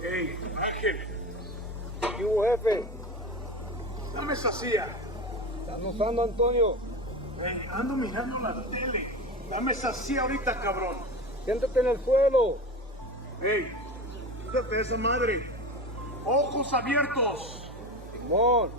Hey, Ángel, ¿Qué hubo, jefe? dame esa silla. ¿Estás usando, Antonio? Ando mirando la tele. Dame esa silla ahorita, cabrón. Siéntate en el suelo. Hey, quítate de esa madre. Ojos abiertos. Simón.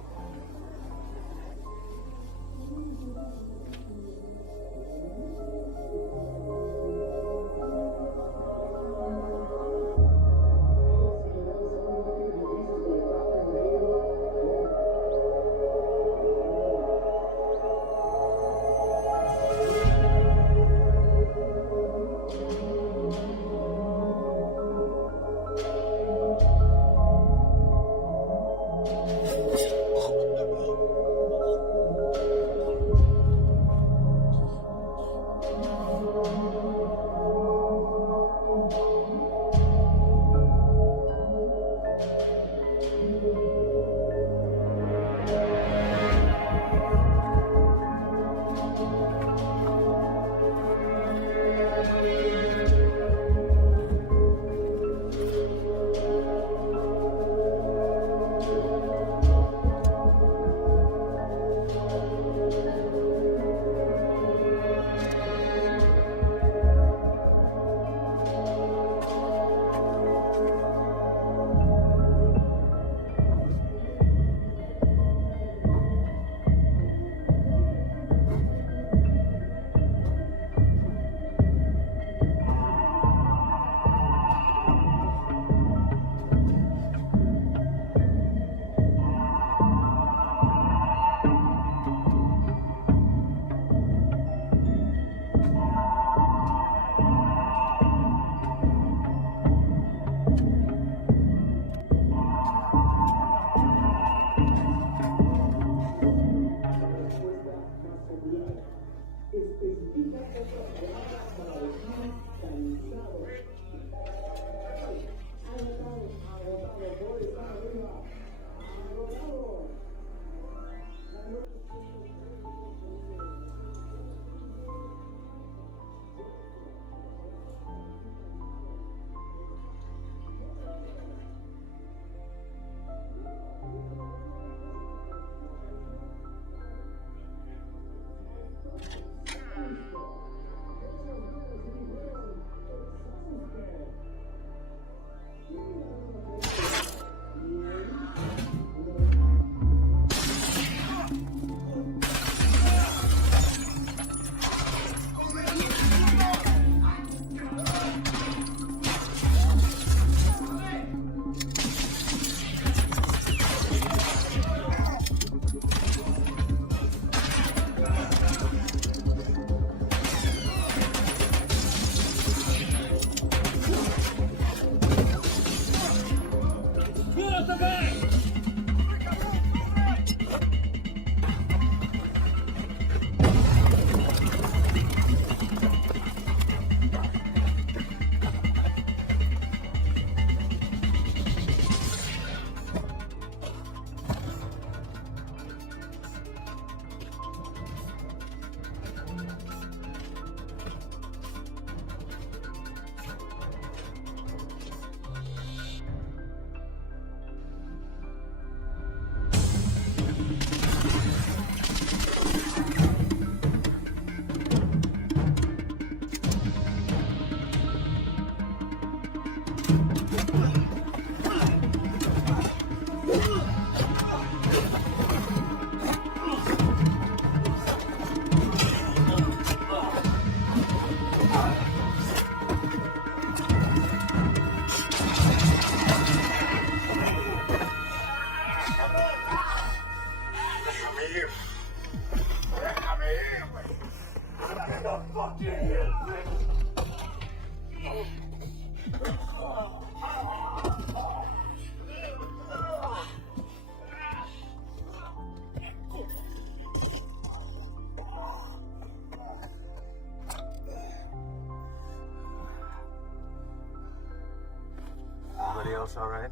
Everybody else all right?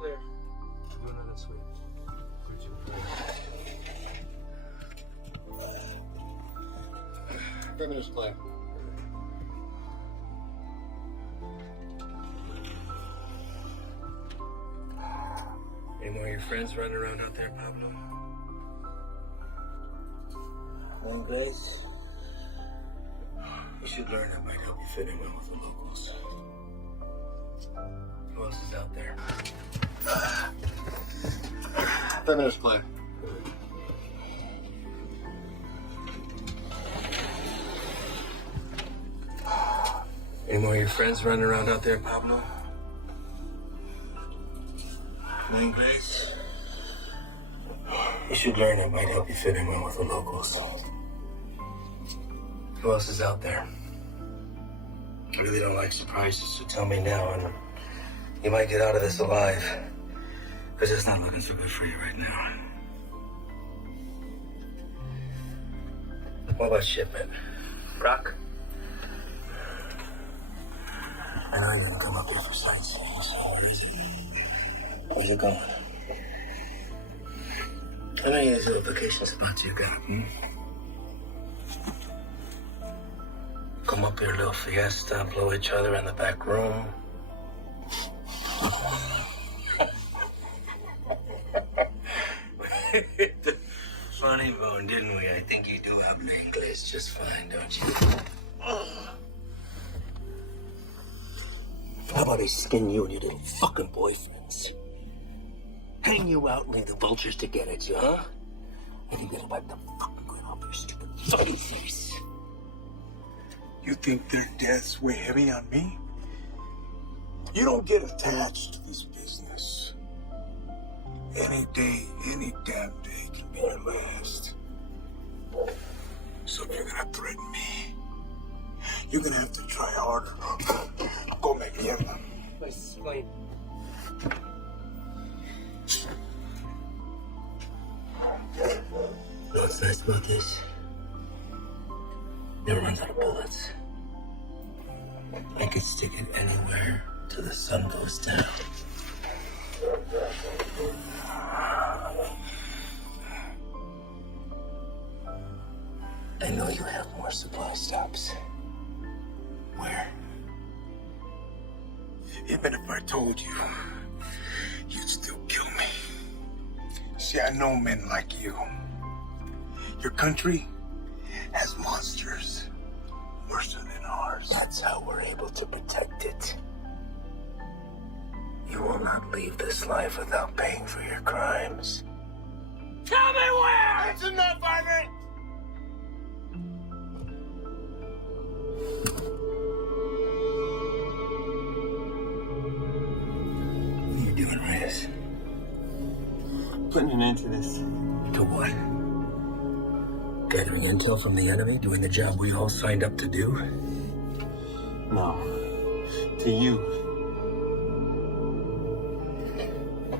Clear. Do another sweep. Put you clear. Finished, Clay. Any more of your friends running around out there, Pablo? And Grace, you should learn that might help you fit in well with the locals. Who else is out there? Feminist play. Any more of your friends running around out there, Pablo? And Grace, you should learn that might help you fit in well with the locals. Who else is out there? I really don't like surprises, so tell me now, and you might get out of this alive. Because it's not looking so good for you right now. What about shipment? Rock? I know you're gonna come up here for sightseeing, so where is it? Where you going? I know you have little vacation spots you got, Come up here, little fiesta, blow each other in the back room. Funny bone, didn't we? I think you do have English just fine, don't you? How about I skin you and your little fucking boyfriends? Hang you out and leave the vultures to get at you, huh? I think that'll wipe the fucking grin off your stupid fucking face. You think their deaths weigh heavy on me? You don't get attached to this business. Any day, any damn day can be your last. So if you're gonna threaten me, you're gonna have to try harder. Go make mierda. Explain. You know what's nice about this? Never runs out of bullets. I could stick it anywhere till the sun goes down. I know you have more supply stops. Where? Even if I told you, you'd still kill me. See, I know men like you. Your country has monsters worse than ours. That's how we're able to protect it. You will not leave this life without paying for your crimes. Tell me where! That's enough, Ivan! What are you doing, Reyes? Putting an end to this. To what? Gathering intel from the enemy, doing the job we all signed up to do? No. To you.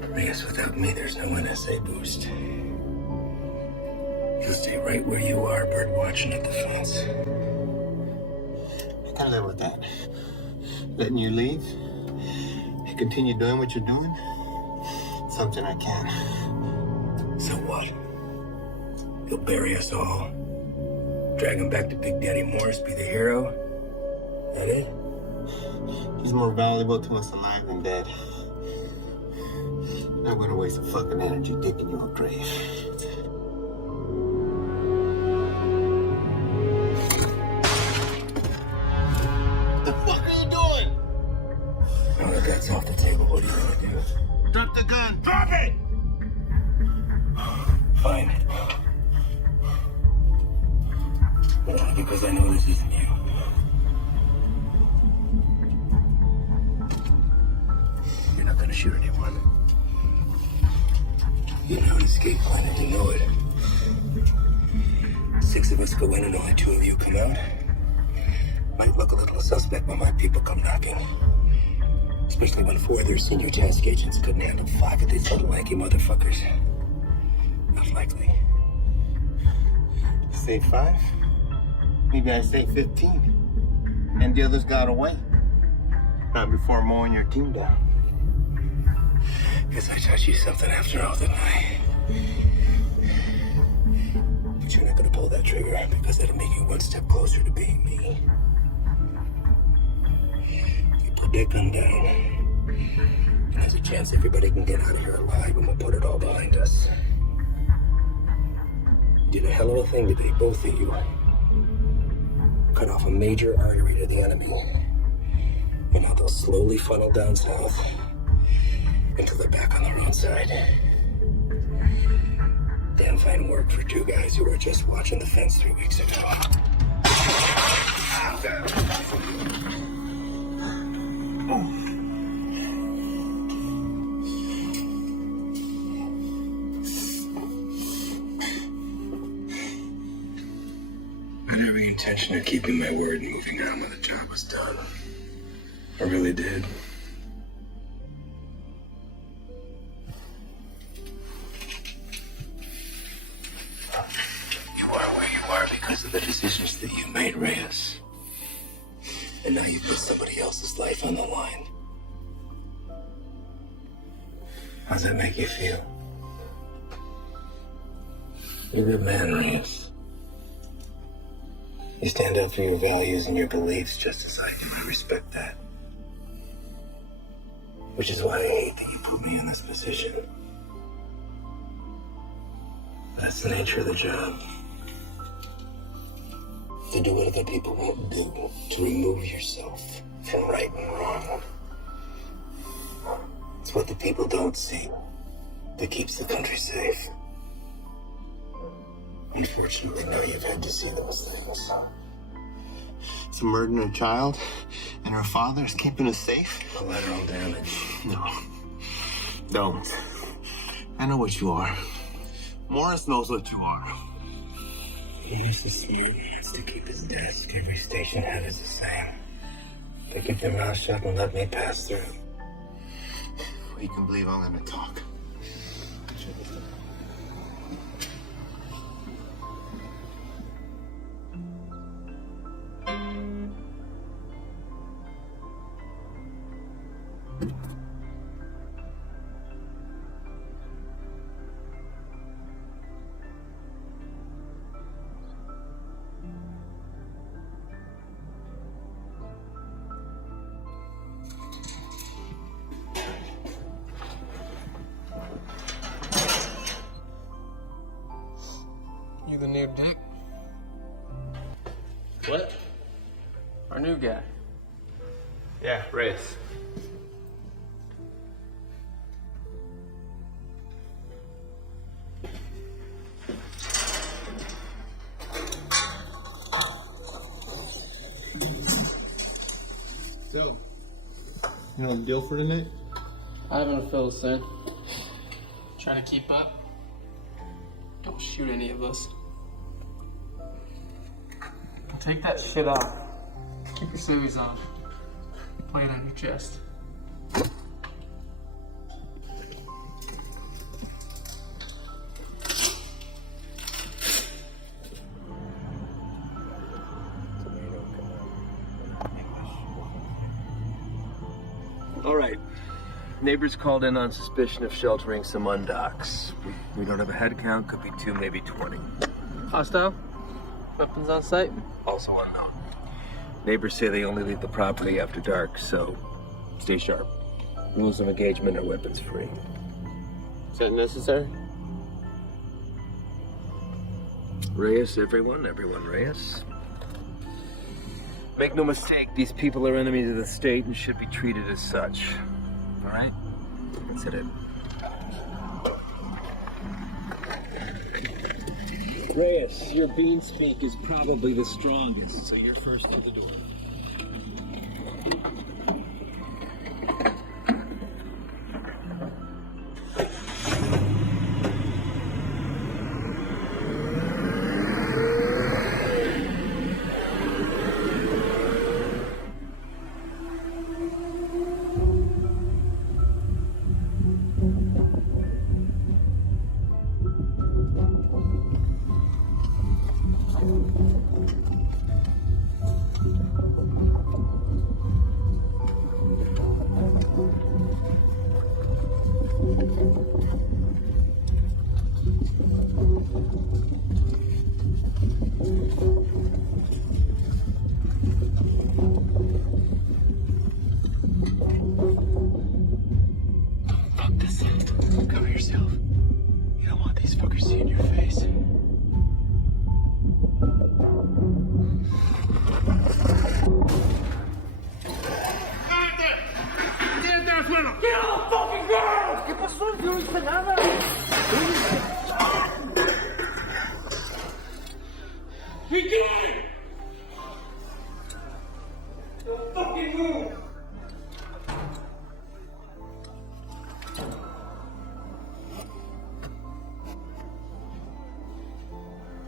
Reyes, without me, there's no NSA boost. You'll stay right where you are, bird watching at the fence. I can live with that. Letting you leave and continue doing what you're doing, something I can. So what? You'll bury us all, drag him back to Big Daddy Morris, be the hero? That it? He's more valuable to us alive than dead. I'm gonna waste a fucking energy digging you a grave. What the fuck are you doing? Now that that's off the table, what are you gonna do? Drop the gun. Drop it! Fine. Because I know this isn't you. You're not gonna shoot anyone. You know an escape plan and you know it. 6 of us go in and only 2 of you come out. Might look a little suspect when my people come knocking. Especially when 4 of their senior task agents couldn't handle 5 of these little lanky motherfuckers. Not likely. Say 5? Maybe I say 15. And the others got away. Not before mowing your team down. Guess I taught you something after all, didn't I? But you're not gonna pull that trigger because that'll make you 1 step closer to being me. You put that gun down, and there's a chance everybody can get out of here alive and we'll put it all behind us. You did a hell of a thing today, both of you. Cut off a major artery to the enemy. And now they'll slowly funnel down south until they're back on their own side. Damn fine work for two guys who were just watching the fence 3 weeks ago. I had every intention of keeping my word and moving on when the job was done. I really did. You are where you are because of the decisions that you made, Reyes. And now you put somebody else's life on the line. How's that make you feel? You're a good man, Reyes. You stand up for your values and your beliefs just as I do. I respect that. Which is why I hate that you put me in this position. That's the nature of the job. To do what other people won't do. To remove yourself from right and wrong. It's what the people don't see that keeps the country safe. Unfortunately, now you've had to see those things. It's murdering a child, and her father is keeping us safe? Collateral damage. No. Don't. I know what you are. Morris knows what you are. He uses smart words to keep his desk. Every station head is the same. They keep their mouth shut and let me pass through. You can believe I'm gonna talk. You the new dick? What? Our new guy. Yeah, Reyes. So, you know the deal for tonight? I haven't a fill, son. Trying to keep up. Don't shoot any of us. Take that shit off. Keep your civvies on. Play it on your chest. All right. Neighbors called in on suspicion of sheltering some undocks. We don't have a head count, could be 2, maybe 20. Hostile? Weapons on site? Also unknown. Neighbors say they only leave the property after dark, so stay sharp. Rules of engagement are weapons free. Is that necessary? Reyes, everyone Reyes. Make no mistake, these people are enemies of the state and should be treated as such. All right? That's it. Reyes, your bean speak is probably the strongest, so you're first to the door. Cover yourself. You don't want these fuckers seeing your face.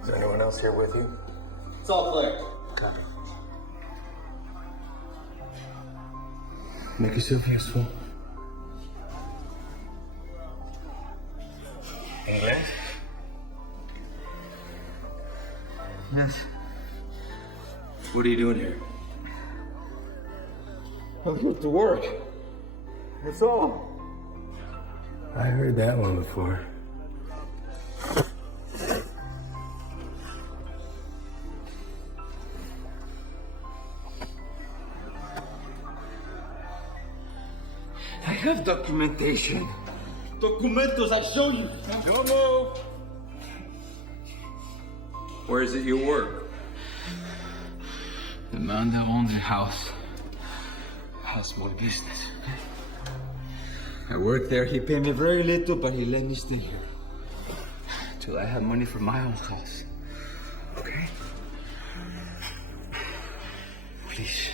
Is there anyone else here with you? It's all clear. Make yourself useful. English? Yes. What are you doing here? I'm good to work. That's all. I heard that one before. I have documentation. Documentos, I show you. Don't move. Where is it you work? The man that owns the house has small business. I work there. He paid me very little, but he let me stay here. Till I have money for my own house. Okay? Please.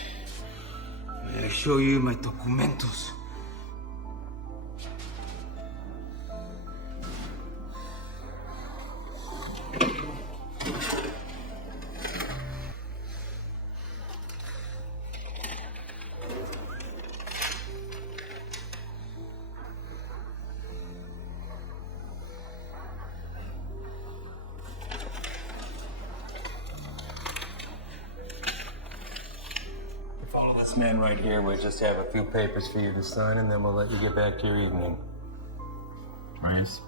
May I show you my documentos? Follow this man right here. We just have a few papers for you to sign, and then we'll let you get back to your evening. Nice.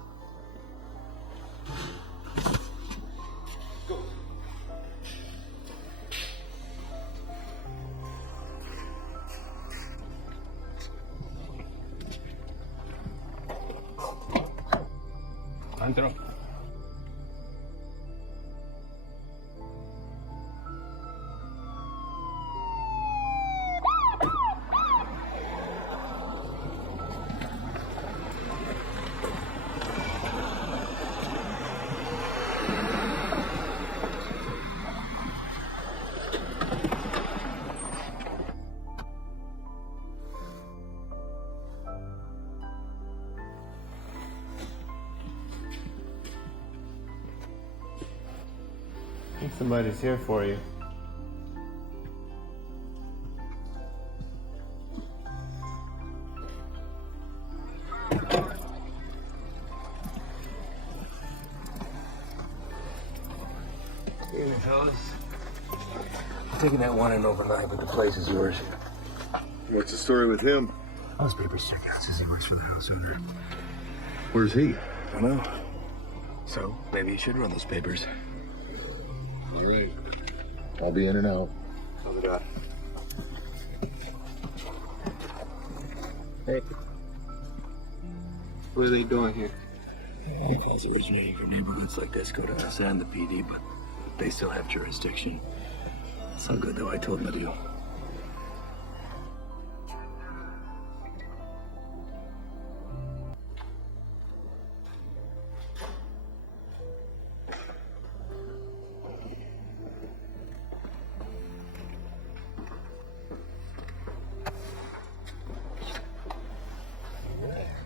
Antro. I think somebody's here for you. Evening, fellas. I'm taking that one in overnight, but the place is yours. What's the story with him? Those papers check out. Says he works for the house owner. Where's he? I don't know. So maybe you should run those papers. All right. I'll be in and out. Hey. What are they doing here? Calls originating from neighborhoods like this go to us and the PD, but they still have jurisdiction. It's not good, though. I told them to do.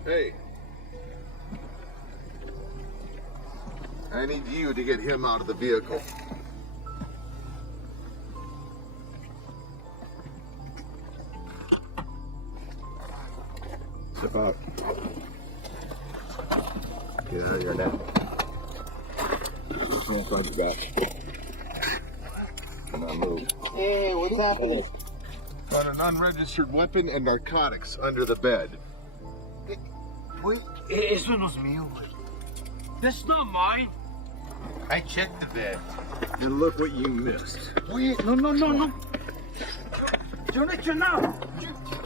Hey. I need you to get him out of the vehicle. Step out. Get out of here now. Come on, front your back. Come on, move. Hey, what's happening? Found an unregistered weapon and narcotics under the bed. Wait, eso no es mío, güey. That's not mine. I checked the bed. And look what you missed. Wait, no. Yo no he hecho nada.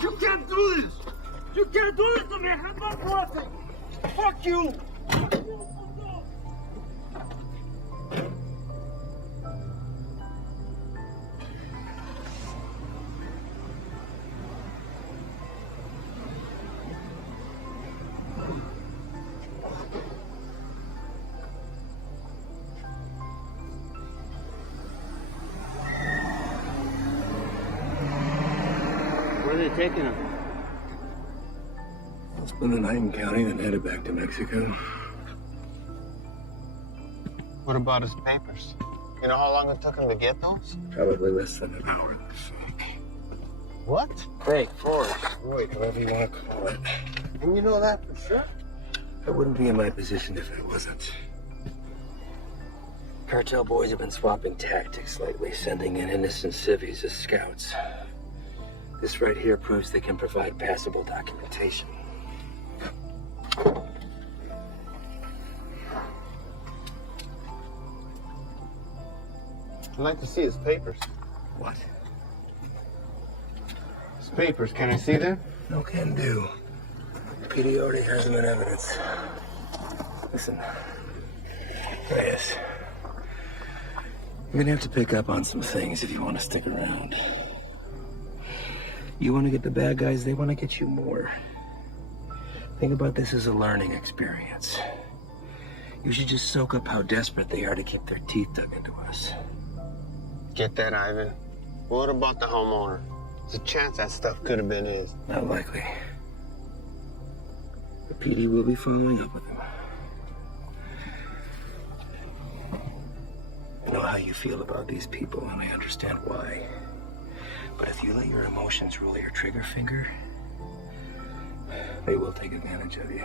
You can't do this. You can't do this to me. I'm not nothing. Fuck you! Where are they taking him? Spent the night in county, then headed back to Mexico. What about his papers? You know how long it took him to get those? Probably less than an hour. What? Fake, forged. Wait, whatever you want to call it. And you know that for sure? I wouldn't be in my position if I wasn't. Cartel boys have been swapping tactics lately, sending in innocent civvies as scouts. This right here proves they can provide passable documentation. I'd like to see his papers. What? His papers, can I see them? No can do. PD already has them in evidence. Listen, Reyes, you're gonna have to pick up on some things if you want to stick around. You want to get the bad guys, they want to get you more. Think about this as a learning experience. You should just soak up how desperate they are to keep their teeth dug into us. Get that, Ivan. What about the homeowner? There's a chance that stuff could have been his. Not likely. The PD will be following up with him. I know how you feel about these people, and I understand why. But if you let your emotions rule your trigger finger, they will take advantage of you.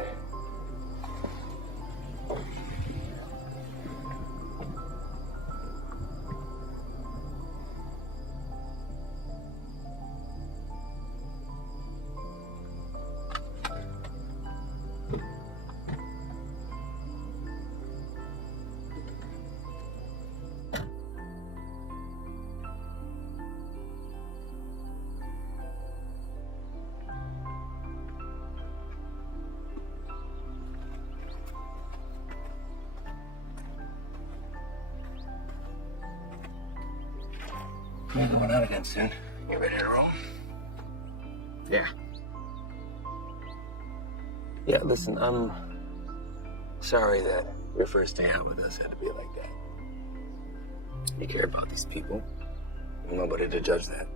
We're going out again soon. You ready to roll? Yeah. Yeah, listen, I'm sorry that your first day out with us had to be like that. You care about these people. I'm nobody to judge that.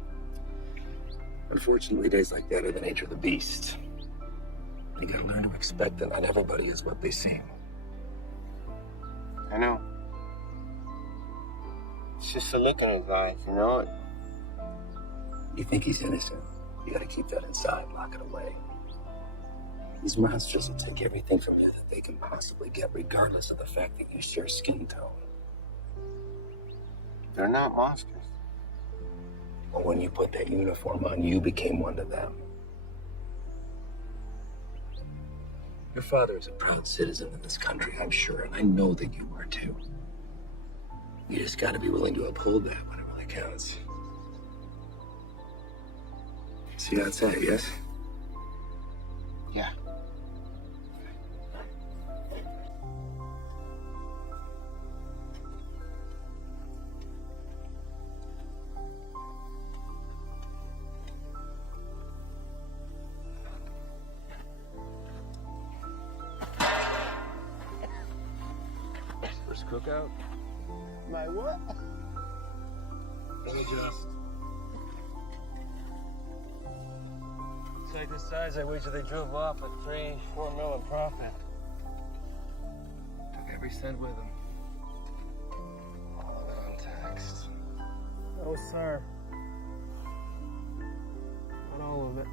Unfortunately, days like that are the nature of the beast. You gotta learn to expect that not everybody is what they seem. I know. It's just a look in his eyes, you know? You think he's innocent. You gotta keep that inside, lock it away. These monsters will take everything from you that they can possibly get, regardless of the fact that you share skin tone. They're not monsters. But when you put that uniform on, you became one to them. Your father is a proud citizen of this country, I'm sure, and I know that you are too. You just gotta be willing to uphold that when it really counts. See you outside, yes? Yeah. First cookout? My what? It'll just. Take this size, I wager they drove off with 3-4 mil in profit. Took every cent with them. All of it untaxed. Oh, sir. Not all of it.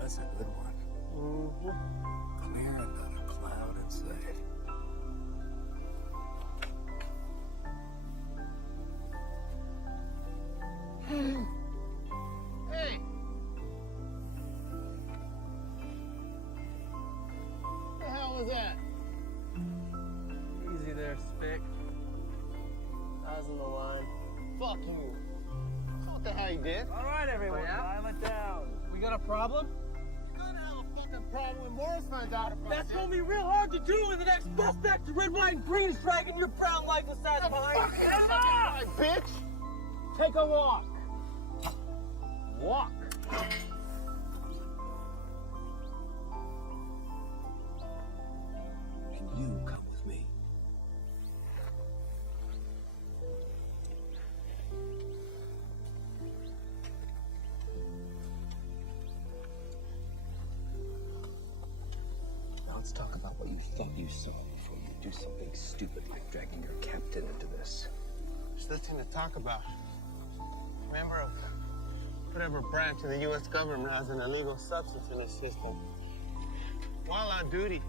That's a good one. Clear and not a cloud inside. Hey! What the hell was that? Easy there, Spick. I was in the line. Fuck you. What the hell he did. All right, everyone, dial it down. We got a problem? You're gonna have a fucking problem when Morris finds out about That's this. gonna be real hard to do when the next suspect, the red, white, and green, is dragging your brown lifeless ass behind. Hey, bitch! Take a walk. Walk. And you come with me. Now let's talk about what you thought you saw before you do something stupid like dragging your captain into this. There's nothing to talk about. Member of whatever branch of the U.S. government has an illegal substance in its system. While on duty,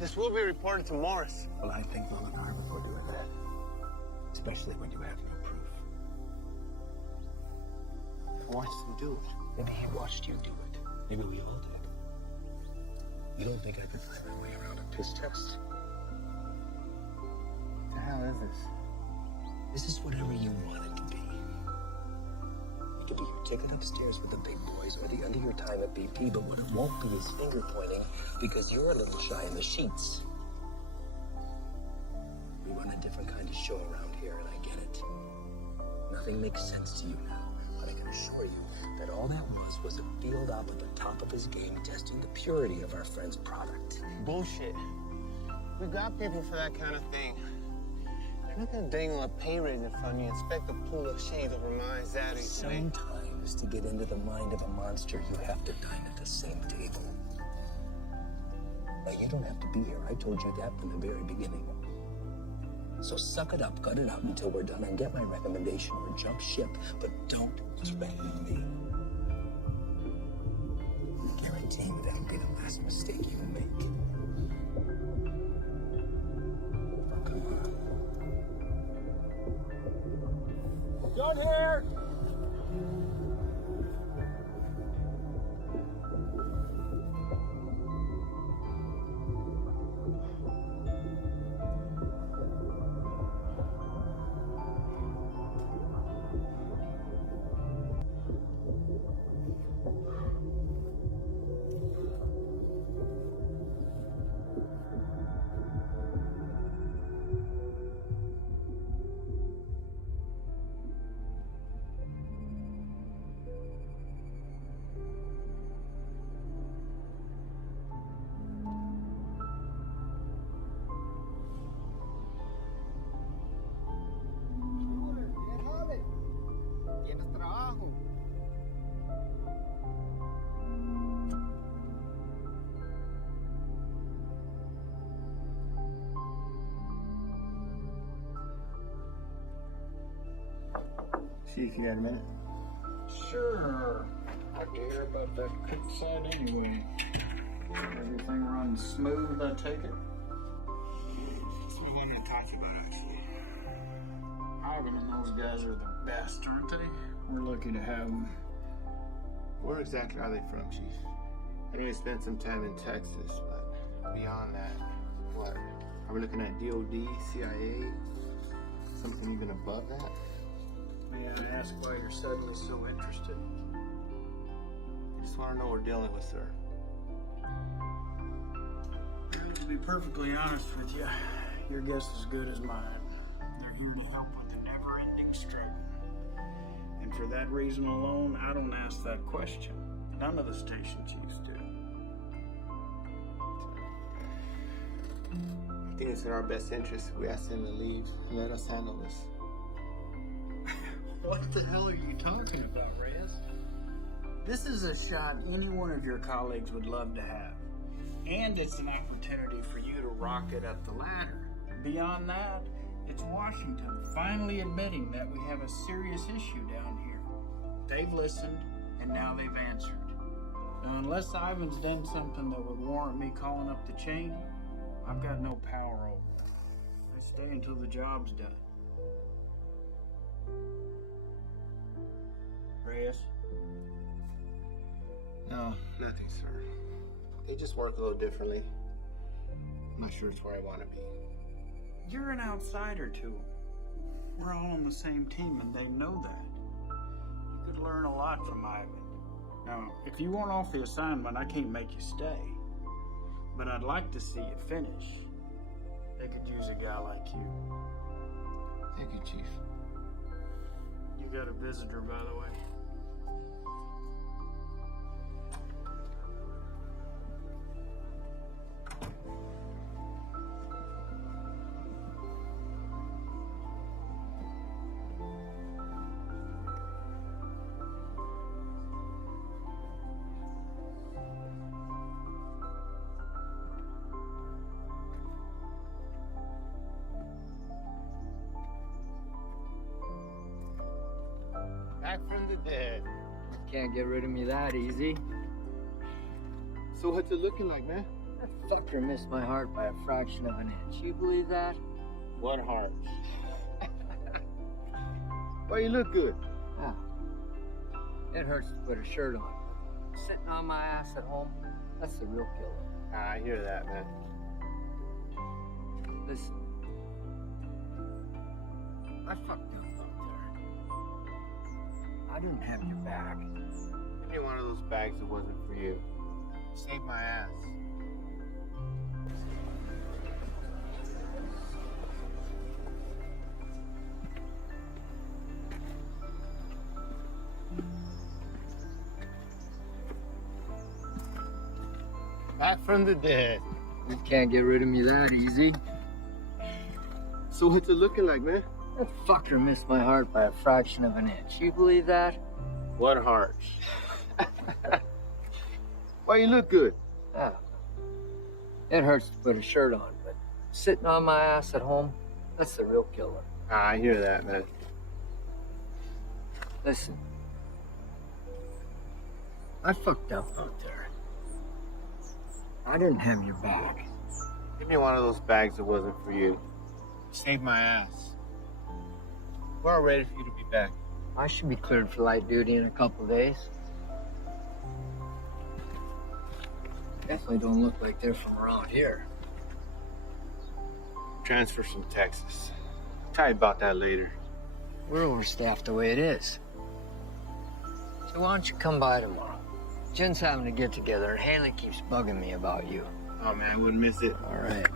this will be reported to Morris. Well, I think long and hard before doing that. Especially when you have no proof. I watched him do it. Maybe he watched you do it. Maybe we all did. You don't think I could find my way around a piss test? What the hell is this? This is whatever you want it to be. It could be your ticket upstairs with the big boys or the end of your time at BP, but what it won't be is finger pointing because you're a little shy in the sheets. We run a different kind of show around here, and I get it. Nothing makes sense to you now, but I can assure you that all that was a field op at the top of his game testing the purity of our friend's product. Bullshit. We got people for that kind of thing. They're not gonna dangle a pay raise in front of you and expect a pool of shades over my eyes at you. Sometimes, to get into the mind of a monster, you have to dine at the same table. Now, you don't have to be here. I told you that from the very beginning. So suck it up, gut it out until we're done, and get my recommendation or jump ship, but don't threaten me. I guarantee you that'll be the last mistake you make. Oh, come on. Gun here! Tienes trabajo. See if you had a minute. Sure. I'd like to hear about that cook side anyway. Everything runs smooth, I take it? That's what I wanted to talk about, actually. Ivan and those guys are the best, aren't they? We're lucky to have them. Where exactly are they from, Chief? I know you spent some time in Texas, but beyond that, what? Are we looking at DOD, CIA, something even above that? May I ask why you're suddenly so interested? I just want to know what we're dealing with, sir. Well, to be perfectly honest with you, your guess is as good as mine. They're here to help with the never-ending struggle. And for that reason alone, I don't ask that question. None of the station chiefs do. I think it's in our best interest if we ask them to leave and let us handle this. What the hell are you talking about, Reyes? This is a shot any one of your colleagues would love to have. And it's an opportunity for you to rocket up the ladder. Beyond that, it's Washington finally admitting that we have a serious issue down here. They've listened, and now they've answered. Now, unless Ivan's done something that would warrant me calling up the chain, I've got no power over it. I stay until the job's done. Reyes? No, nothing, sir. They just work a little differently. I'm not sure it's where I want to be. You're an outsider to them. We're all on the same team, and they know that. lot from Ivan. Now, if you want off the assignment, I can't make you stay. But I'd like to see you finish. They could use a guy like you. Thank you, Chief. You got a visitor, by the way. Back from the dead. Can't get rid of me that easy. So what's it looking like, man? That fucker missed my heart by a fraction of an inch. You believe that? What heart? Why you look good? Yeah. It hurts to put a shirt on. Sitting on my ass at home, that's the real killer. I hear that, man. Listen. I fucked up out there. I didn't have your back. Give me one of those bags that wasn't for you. Saved my ass. Back from the dead. You can't get rid of me that easy. So what's it looking like, man? That fucker missed my heart by a fraction of an inch. You believe that? What heart? Why you look good? Yeah. It hurts to put a shirt on, but sitting on my ass at home, that's the real killer. I hear that, man. Listen. I fucked up out there. I didn't have your back. Give me one of those bags that wasn't for you. Saved my ass. We're all ready for you to be back. I should be cleared for light duty in a couple days. Definitely don't look like they're from around here. Transfer from Texas. Tell you about that later. We're overstaffed the way it is. So why don't you come by tomorrow? Jen's having a get-together, and Haley keeps bugging me about you. Oh, man, I wouldn't miss it. All right.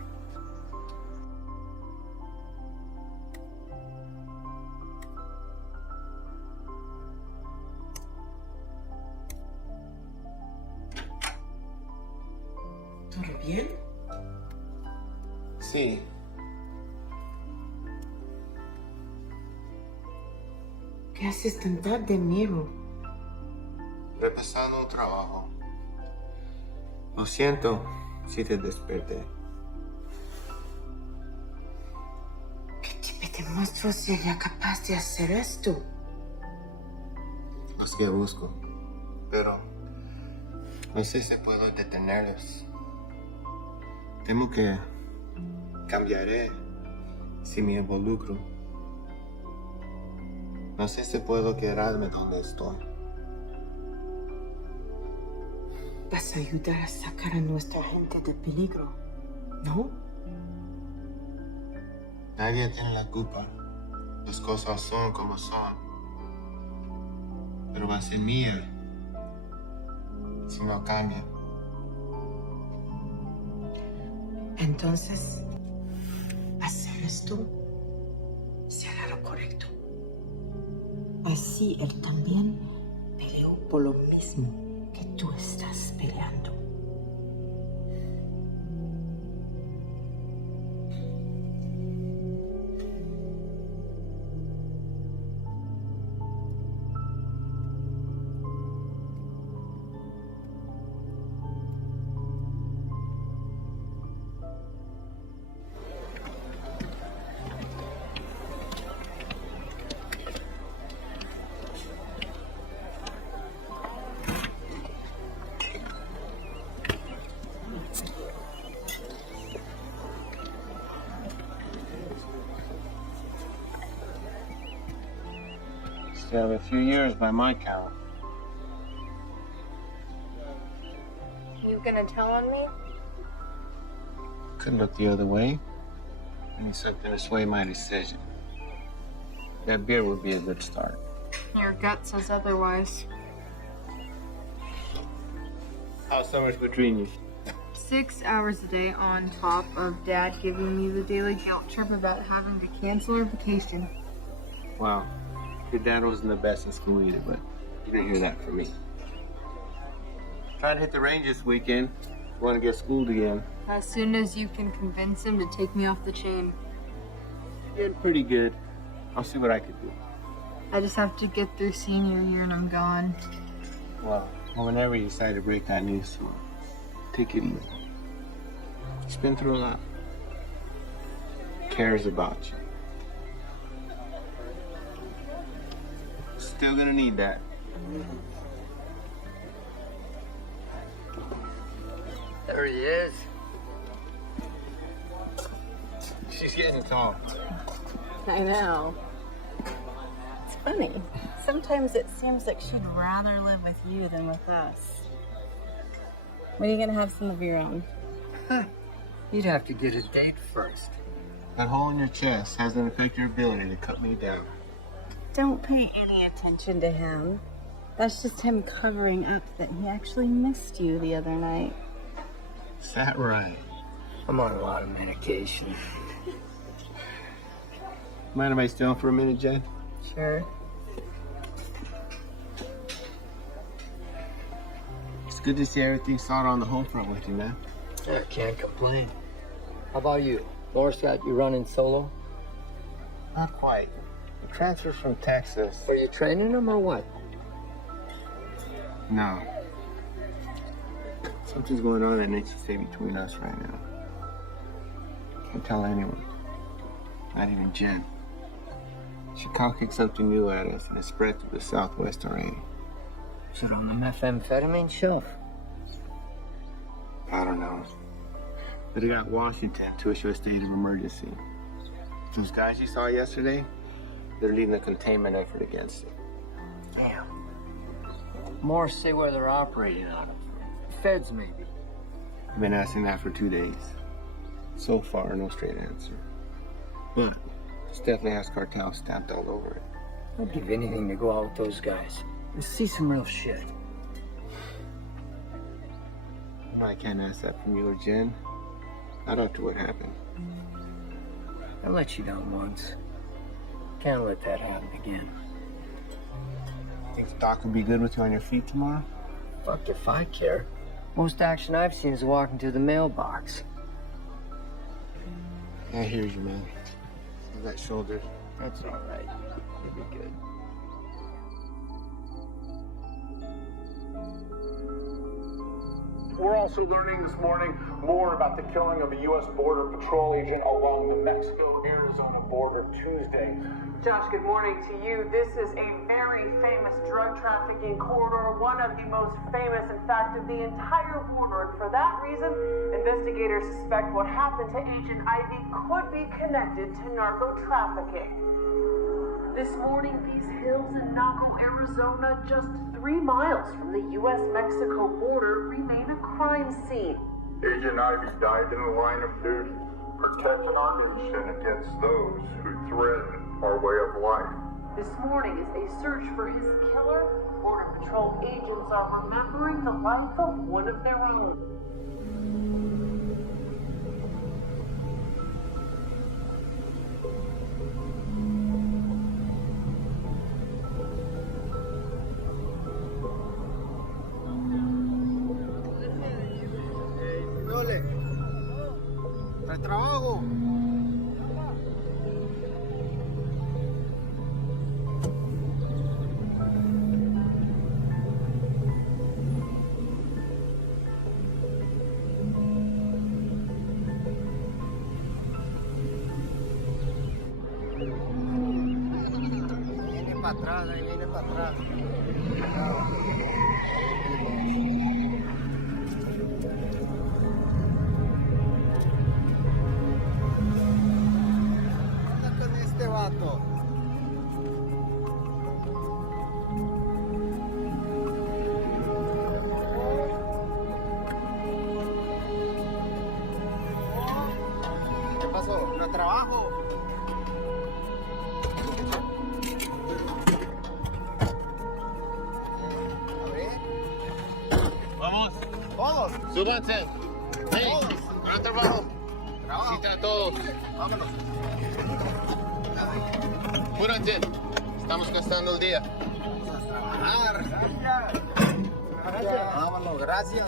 ¿Todo bien? Sí. ¿Qué haces tan tarde, amigo? Repasando un trabajo. Lo siento si te desperté. ¿Qué tipo de monstruo sería capaz de hacer esto? Los que busco. Pero no sé si puedo detenerlos. Temo que cambiaré si me involucro. No sé si puedo quedarme donde estoy. Vas a ayudar a sacar a nuestra gente de peligro, ¿no? Nadie tiene la culpa. Las cosas son como son. Pero va a ser mía si no cambia. Entonces, hacer esto será lo correcto. Así él también peleó por lo mismo que tú estás peleando. Still have a few years by my count. You gonna tell on me? Could look the other way. Maybe something to sway my decision. That beer would be a good start. Your gut says otherwise. How's summer's between you? 6 hours a day on top of Dad giving me the daily guilt trip about having to cancel our vacation. Wow. Your dad wasn't the best in school either, but you didn't hear that from me. Trying to hit the range this weekend. Want to get schooled again. As soon as you can convince him to take me off the chain. Getting pretty good. I'll see what I can do. I just have to get through senior year and I'm gone. Well, whenever you decide to break that news, so take it easy. He's been through a lot. Cares about you. Still gonna need that. There he is. She's getting tall. I know. It's funny. Sometimes it seems like she'd rather live with you than with us. When are you gonna have some of your own? You'd have to get a date first. That hole in your chest hasn't affected your ability to cut me down. Don't pay any attention to him. That's just him covering up that he actually missed you the other night. Is that right? I'm on a lot of medication. Mind if I stay on for a minute, Jen? Sure. It's good to see everything sorted on the home front with you, man. I can't complain. How about you? Morris got you running solo? Not quite. The transfer from Texas. Are you training him or what? No. Something's going on that needs to stay between us right now. Can't tell anyone. Not even Jen. She cocked something new at us and it spread through the Southwest already. Is it on the methamphetamine shelf? I don't know. But it got Washington to issue a state of emergency. Those guys you saw yesterday, they're leading a containment effort against it. Damn. Morris say where they're operating out of. Feds, maybe. I've been asking that for 2 days. So far, no straight answer. But this definitely has cartel stamped all over it. I'd give anything to go out with those guys and see some real shit. No, I can't ask that from you or Jen. Not after what happened. I let you down once. Can't let that happen again. Think the doc would be good with you on your feet tomorrow? Fuck if I care. Most action I've seen is walking to the mailbox. I hear you, man. That shoulder. That's all right. You'll be good. We're also learning this morning more about the killing of a U.S. Border Patrol agent along the Mexico-Arizona border Tuesday. Josh, good morning to you. This is a very famous drug trafficking corridor, one of the most famous, in fact, of the entire border. And for that reason, investigators suspect what happened to Agent Ivy could be connected to narco trafficking. This morning, these hills in Naco, Arizona, just 3 miles from the U.S.-Mexico border, remain a crime scene. Agent Ivy died in the line of duty, protecting our nation against those who threaten our way of life. This morning, as they search for his killer, Border Patrol agents are remembering the life of one of their own. Trabajo. Viene para atrás, ahí viene para atrás. Vato. ¿Qué pasó? ¿No trabajo? A ver. Vamos. Todos. Súbanse. Hey, al trabajo. Cita a todos. Vámonos. Apúrense. Estamos gastando el día. Vámonos, gracias.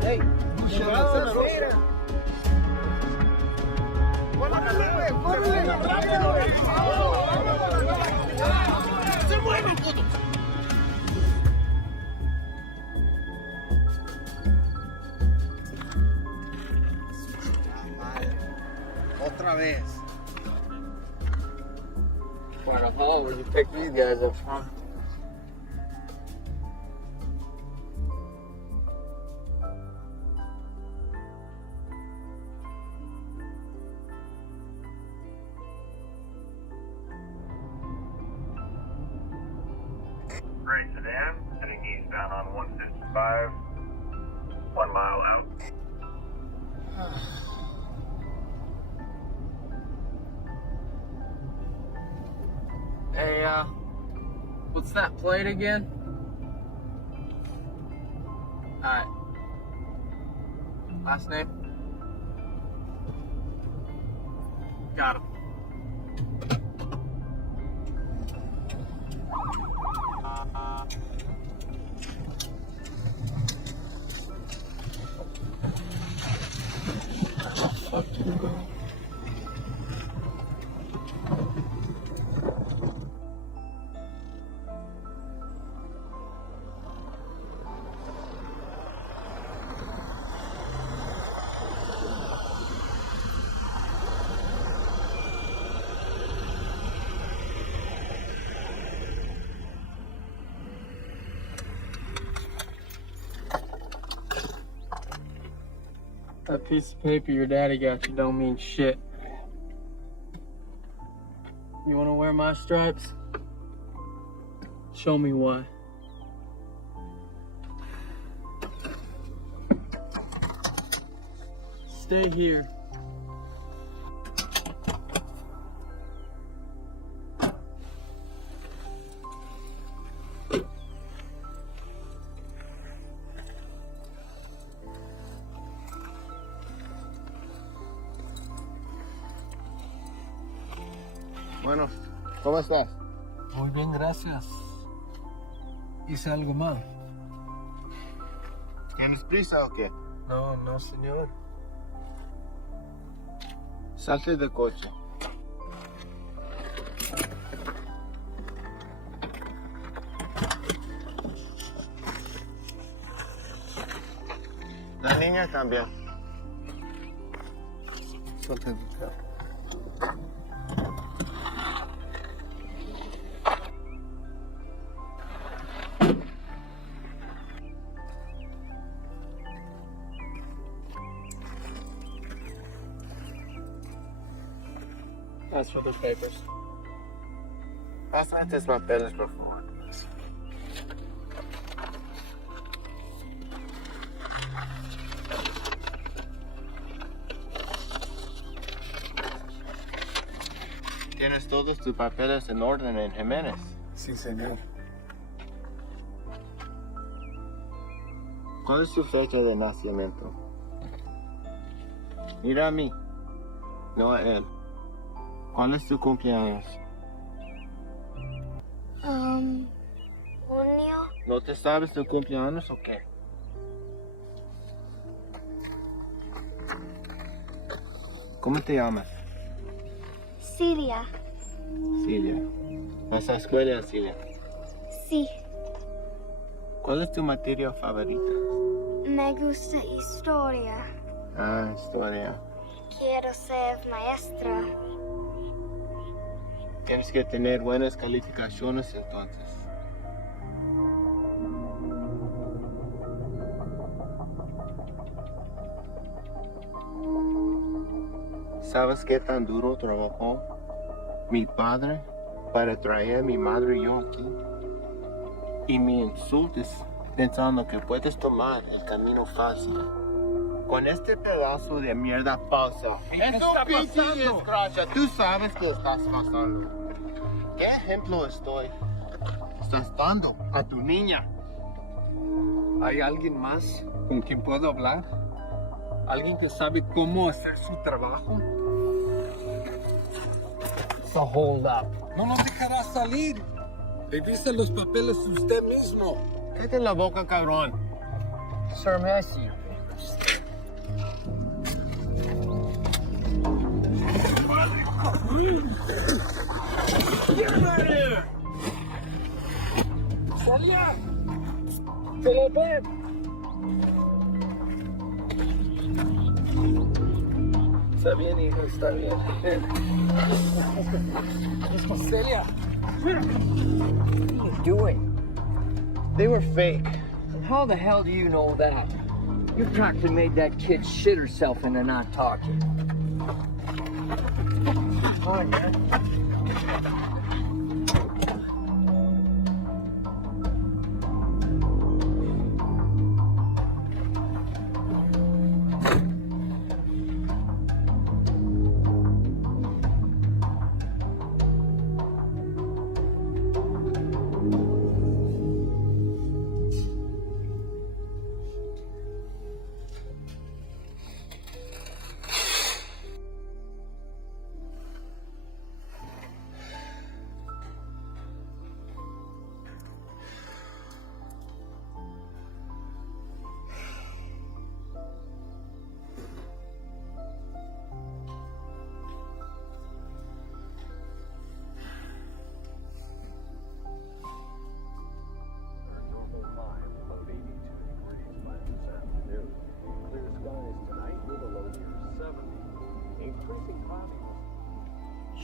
Hey, ¡Se mueven, puto! Otra vez. What a hole where you picked these guys up from. Gray sedan, heading eastbound on 155, 1 mile out. Hey, what's that plate again? Alright. Last name? Got him. That piece of paper your daddy got you don't mean shit. You wanna wear my stripes? Show me why. Stay here. Bueno, ¿cómo estás? Muy bien, gracias. ¿Hice algo mal? ¿Tienes prisa o qué? No, no, señor. Salte del coche. La niña también. Salte del carro. That's for the papers. Pásame estos papeles, por favor. ¿Tienes todos tus papeles en orden en Jiménez? Sí, señor. ¿Cuál es su fecha de nacimiento? Mira a mí, no a él. ¿Cuál es tu cumpleaños? Junio. ¿No te sabes tu cumpleaños o qué? ¿Cómo te llamas? Cilia. Cilia. ¿Vas a la escuela, Cilia? Sí. ¿Cuál es tu materia favorita? Me gusta historia. Ah, historia. Quiero ser maestra. Tienes que tener buenas calificaciones entonces. ¿Sabes qué tan duro trabajó mi padre para traer a mi madre y yo aquí? Y me insultes pensando que puedes tomar el camino fácil. Con este pedazo de mierda falsa. Es un pinche desgracia. Tú sabes que estás pasando. ¿Qué ejemplo estás dando a tu niña? ¿Hay alguien más con quien puedo hablar? ¿Alguien que sabe cómo hacer su trabajo? It's a hold up. No nos dejará salir. Revise los papeles usted mismo. Cállate la boca, cabrón. Sir, may I see your papers? Get him out of here! Celia! Celia, está bien, hijo, está bien. Celia! What are you doing? They were fake. And how the hell do you know that? You practically made that kid shit herself into not talking. Come on, man.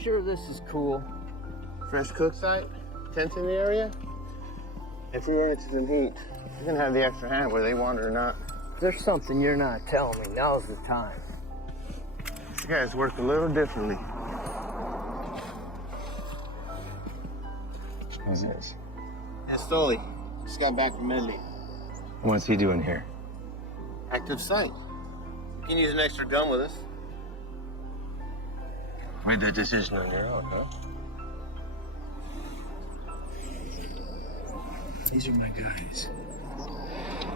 Sure, this is cool. Fresh cook site, tents in the area. If we run into some heat, you can have the extra hand whether they want it or not. If there's something you're not telling me, now's the time. These guys work a little differently. Who's this? That's Stoli. Just got back from Italy. What's he doing here? Active site. You can use an extra gun with us. Made that decision on your own, huh? These are my guys.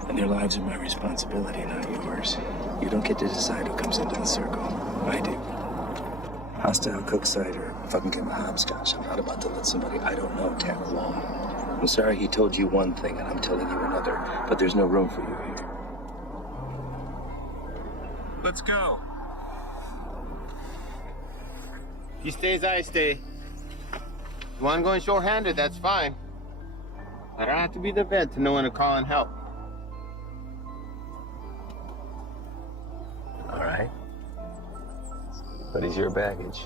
And their lives are my responsibility, not yours. You don't get to decide who comes into the circle. I do. Hostile cook site or fucking get my hopscotch. I'm not about to let somebody I don't know tag along. I'm sorry he told you one thing and I'm telling you another, but there's no room for you here. Let's go. He stays, I stay. You want going short-handed, that's fine. I don't have to be the vet to know when to call and help. All right. But he's your baggage.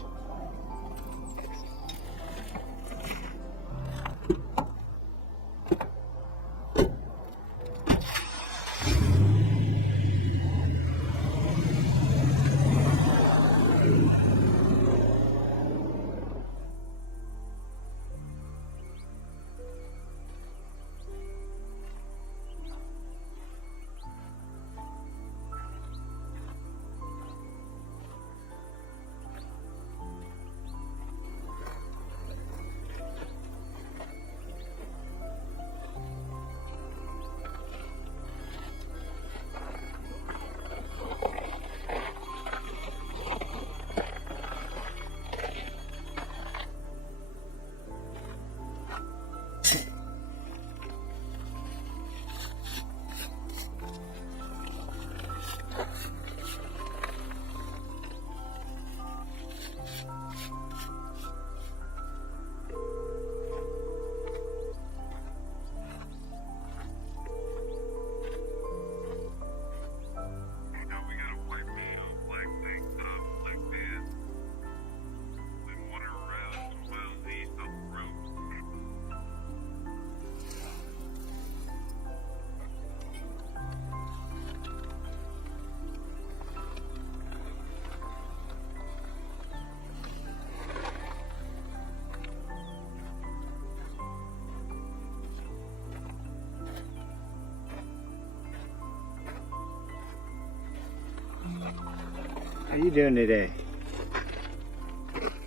you doing today?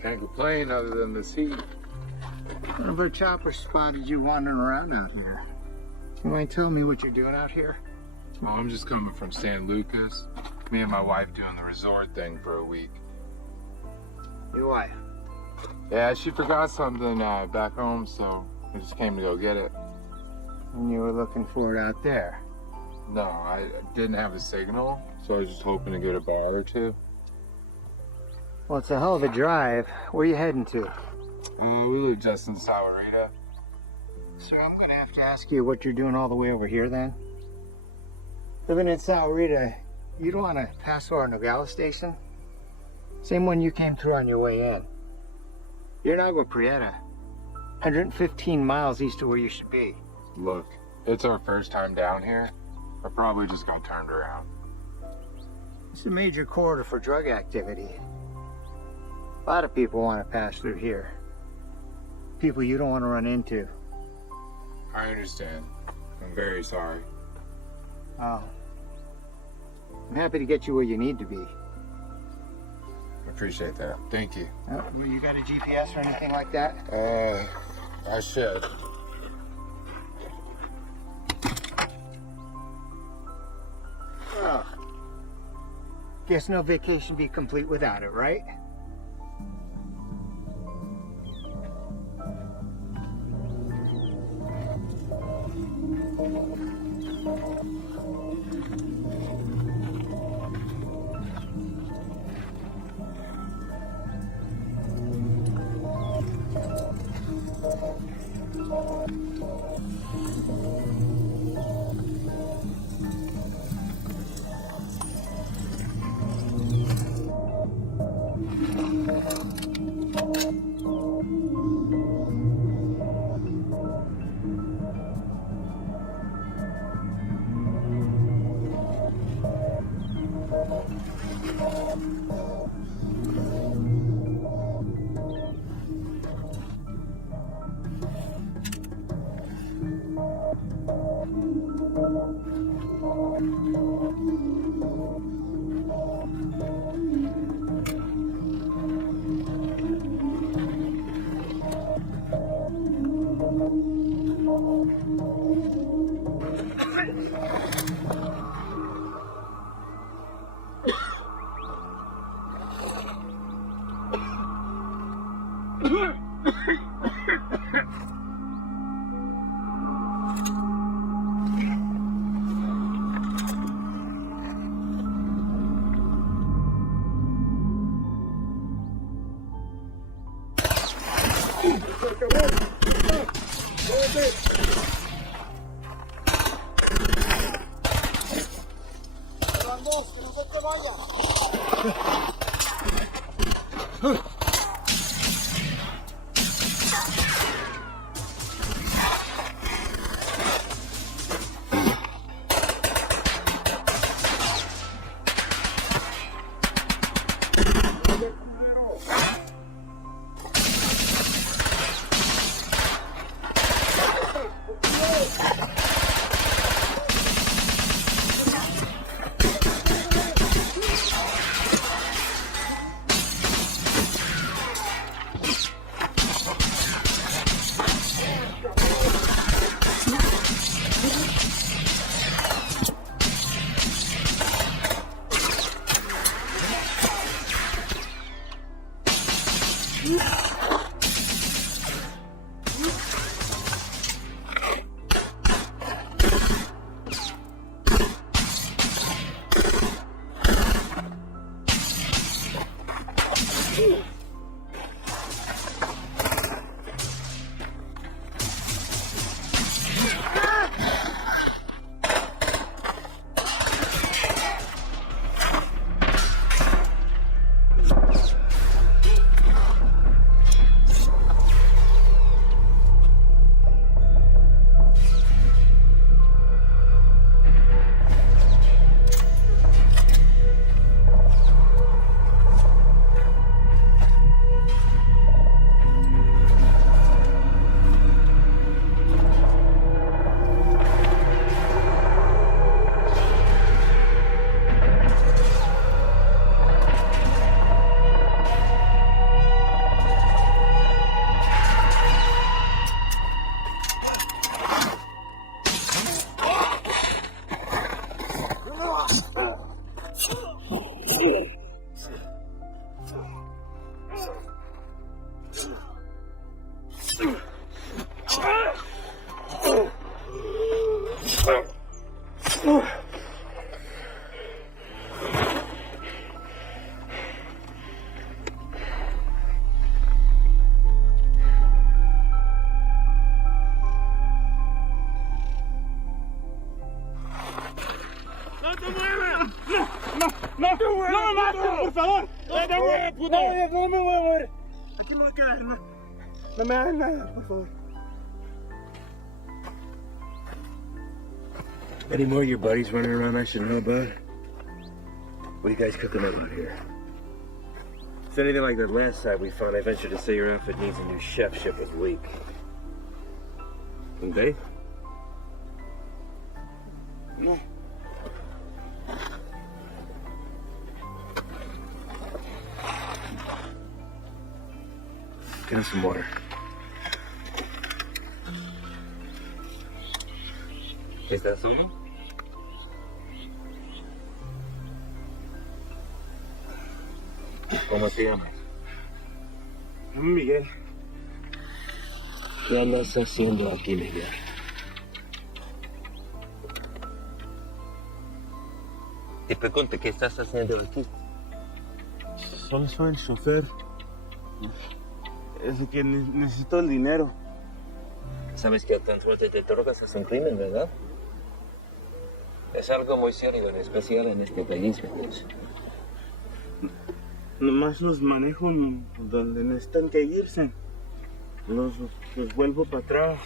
Can't complain other than this heat. One of our choppers spotted you wandering around out here. You mind telling me what you're doing out here? Well, I'm just coming from San Lucas. Me and my wife doing the resort thing for a week. Your wife? Yeah, she forgot something back home, so I just came to go get it. And you were looking for it out there? No, I didn't have a signal, so I was just hoping to get a bar or two. Well, it's a hell of a drive. Where are you heading to? We live just in Sahuarita. Sir, I'm gonna have to ask you what you're doing all the way over here then. Living in Sahuarita, you don't want to pass our Nogales station? Same one you came through on your way in. You're in Agua Prieta, 115 miles east of where you should be. Look, it's our first time down here. I probably just got turned around. It's a major corridor for drug activity. A lot of people want to pass through here. People you don't want to run into. I understand. I'm very sorry. Oh. I'm happy to get you where you need to be. I appreciate that. Thank you. Well, you got a GPS or anything like that? I should. Oh. Guess no vacation be complete without it, right? ¡No me mates, por favor! No me voy a mover. Aquí me voy a quedar, no me hagas nada, por favor. Any more of your buddies running around I should know about? What are you guys cooking up out here? If it's anything like that last site we found, I venture to say your outfit needs a new chef. Ship was weak. And Dave? No. Get us some water. ¿Estás solo? ¿Cómo te llamas? Miguel. ¿Qué andas haciendo aquí, Miguel? Te pregunto, ¿qué estás haciendo aquí? Solo soy el chofer. Es que necesito el dinero. Sabes que el transporte de drogas es un crimen, ¿verdad? Es algo muy serio, en especial en este país, ¿verdad? Nomás los manejo donde necesitan que irse. Los vuelvo para atrás.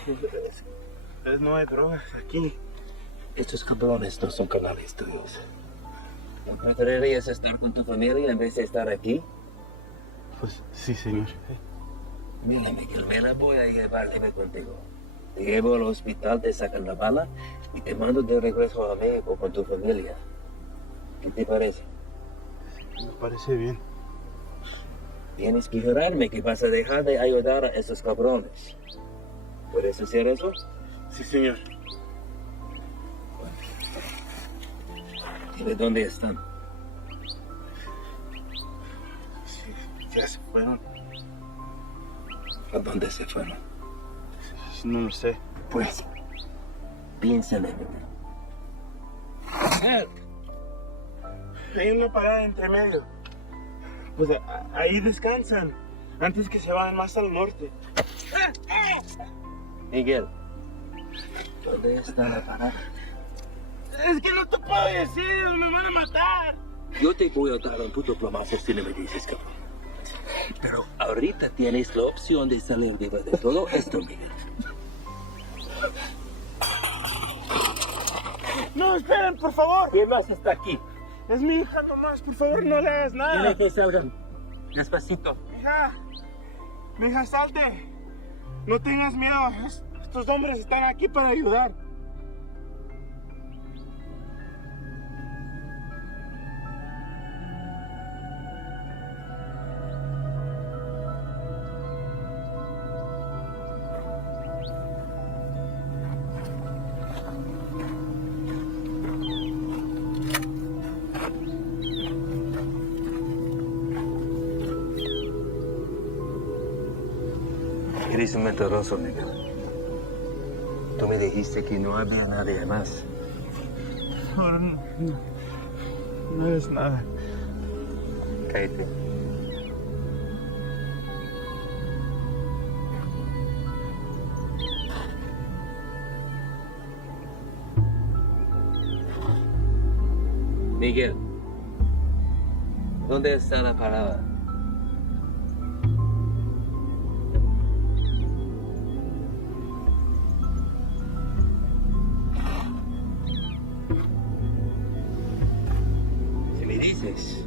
No hay drogas aquí. Estos cabrones no son canales tuyos. ¿Preferirías estar con tu familia en vez de estar aquí? Pues sí, señor. Mira, Miguel, me la voy a llevar libre contigo. Te llevo al hospital, te sacan la bala y te mando de regreso a México con tu familia. ¿Qué te parece? Me parece bien. Tienes que jurarme que vas a dejar de ayudar a esos cabrones. ¿Puedes hacer eso? Sí, señor. Dime dónde están. Sí, ya se fueron. ¿A dónde se fueron? No lo sé. Pues, piensa en ello. Hay una parada entre medio. Pues ahí descansan, antes que se vayan más al norte. Miguel, ¿dónde está la parada? Es que no te puedo decir, me van a matar. Yo te voy a dar un puto plomazo si no me dices, cabrón. Pero ahorita tienes la opción de salir viva de todo esto, Miguel. No, esperen, por favor. ¿Quién más está aquí? Es mi hija nomás, por favor, no le hagas nada. Dile que salgan. Despacito. Mi hija, salte. No tengas miedo. Estos hombres están aquí para ayudar. Eres un mentiroso, Miguel. Tú me dijiste que no había nadie más. Ahora no es nada. Cállate. Miguel, ¿dónde está la parada? Si me dices,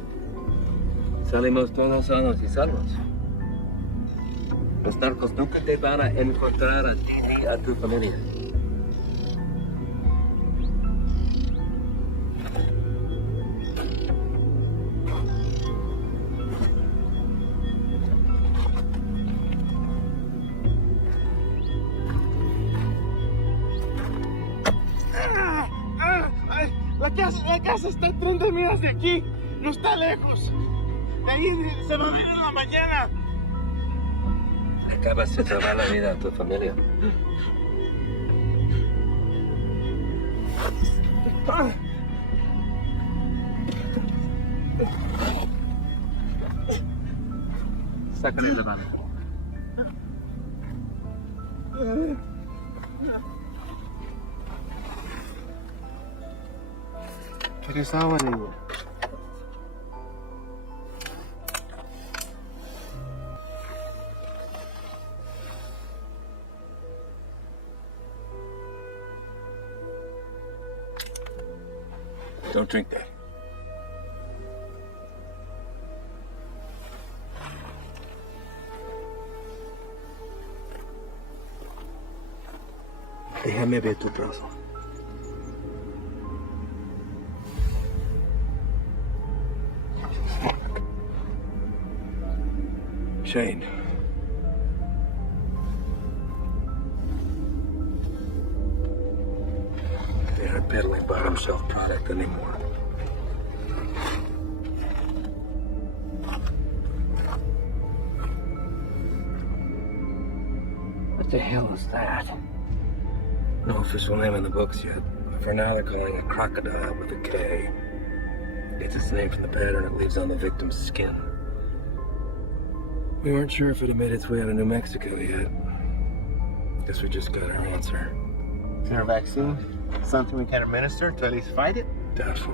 salimos todos sanos y salvos. Los narcos nunca te van a encontrar a ti ni a tu familia. La casa está a 30 millas de aquí. No está lejos. De ahí se va a ver en la mañana. Acabas de salvar la vida a tu familia. Sácale la mano. ¿Quieres agua, Diego? Don't drink that. Déjame ver tu brazo. Shane. They aren't peddling bottom shelf product anymore. What the hell is that? No official name in the books yet. For now, they're calling it crocodile with a K. Gets its name from the pattern it leaves on the victim's skin. We weren't sure if it had made its way out of New Mexico yet. Guess we just got our answer. Is there a vaccine? Something we can administer to at least fight it? Doubtful.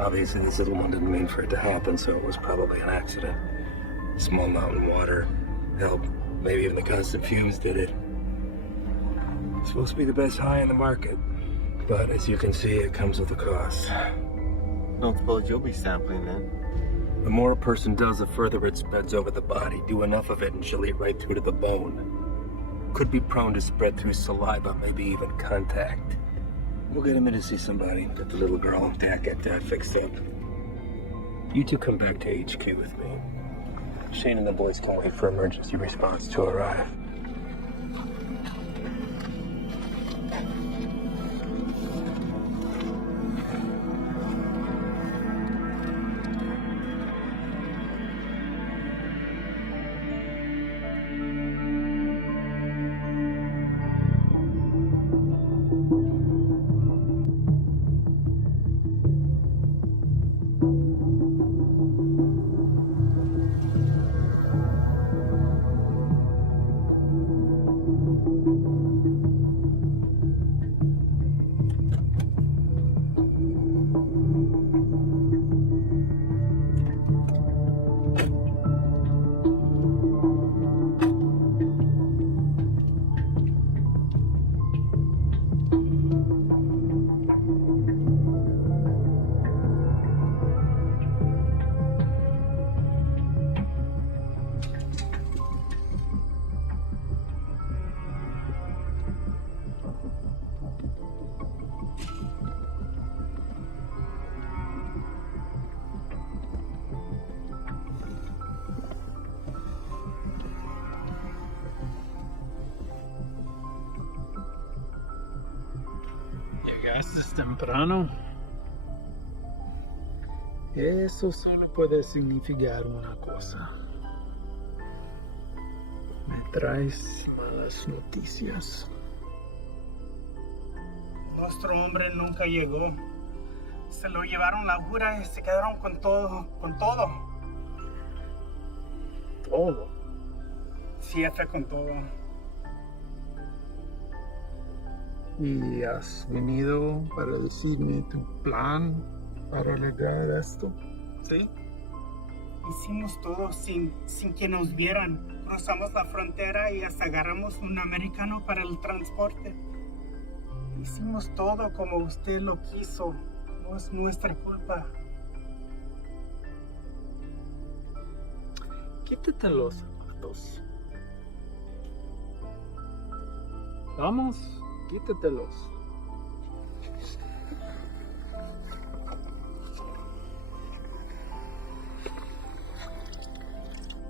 Obviously, this little one didn't mean for it to happen, so it was probably an accident. Small mountain water, help, maybe even the constant fumes did it. It's supposed to be the best high in the market, but as you can see, it comes with a cost. Don't suppose you'll be sampling then? The more a person does, the further it spreads over the body. Do enough of it and she'll eat right through to the bone. Could be prone to spread through saliva, maybe even contact. We'll get him in to see somebody. Get the little girl, Dad, get that fixed up. You two come back to HQ with me. Shane and the boys can wait for emergency response to arrive. ¿Llegaste temprano? Eso solo puede significar una cosa. Me traes malas noticias. Nuestro hombre nunca llegó. Se lo llevaron la jura y se quedaron con todo, ¿Todo? Sí, jefe, con todo. ¿Y has venido para decirme tu plan para arreglar esto? Sí. Hicimos todo sin que nos vieran. Cruzamos la frontera y hasta agarramos un americano para el transporte. Hicimos todo como usted lo quiso. No es nuestra culpa. Quítate los zapatos. Vamos, quítatelos.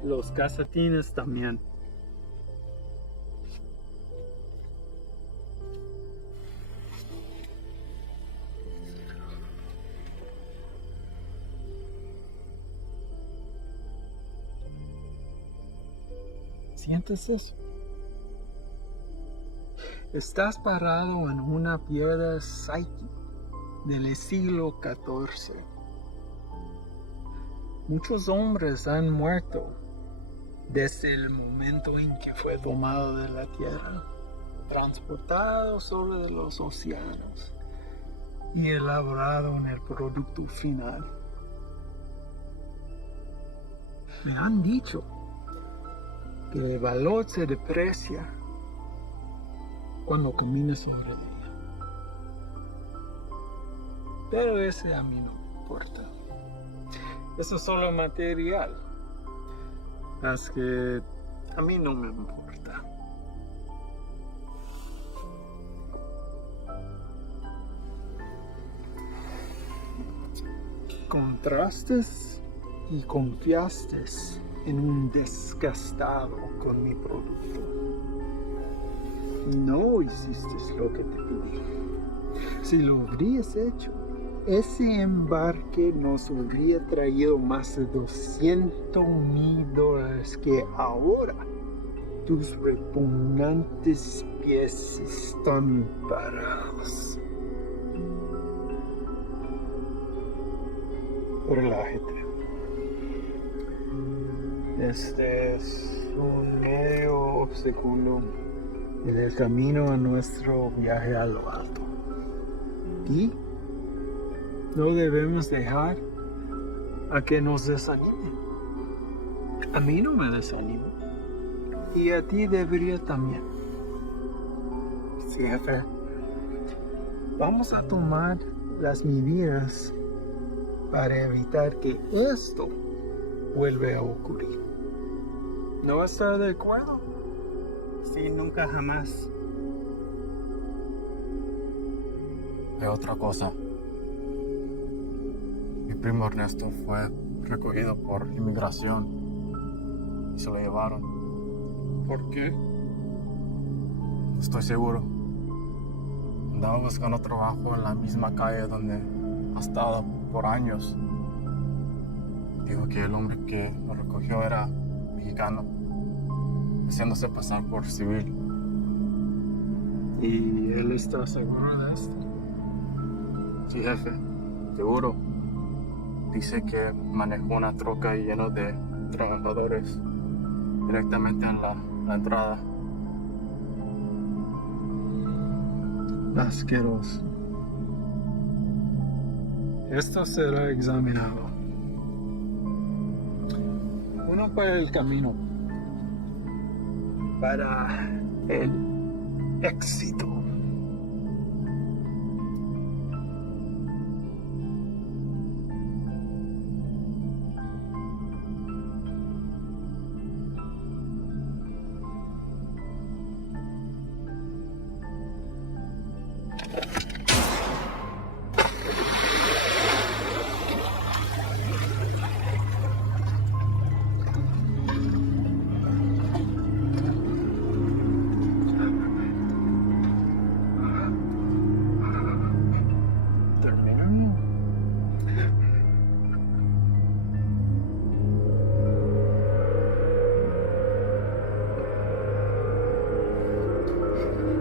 Los calcetines también. ¿Sientes eso? Estás parado en una piedra Psyche del siglo XIV. Muchos hombres han muerto desde el momento en que fue tomado de la tierra, transportado sobre los océanos y elaborado en el producto final. Me han dicho que el valor se deprecia cuando caminas sobre ella. Pero ese a mí no me importa. Eso es solo material. Es que a mí no me importa. Contrastes y confiaste en un desgastado con mi producto. No hiciste lo que te pedí. Si lo habrías hecho, ese embarque nos habría traído más de $200,000 que ahora tus repugnantes pies están parados. Relájate. Este es un medio obstáculo en el camino a nuestro viaje a lo alto. Y no debemos dejar a que nos desanime. A mí no me desanima. Y a ti debería también. Sí, jefe. Vamos a tomar las medidas para evitar que esto vuelva a ocurrir. ¿No está de acuerdo? Sí, nunca jamás. De otra cosa. Mi primo Ernesto fue recogido por inmigración y se lo llevaron. ¿Por qué? No estoy seguro. Andaba buscando trabajo en la misma calle donde ha estado por años. Dijo que el hombre que lo recogió era mexicano, haciéndose pasar por civil. ¿Y él está seguro de esto? Sí, jefe, seguro. Dice que manejó una troca llena de trabajadores directamente en la entrada. Asqueroso. Esto será examinado. Uno para el camino. Para el éxito.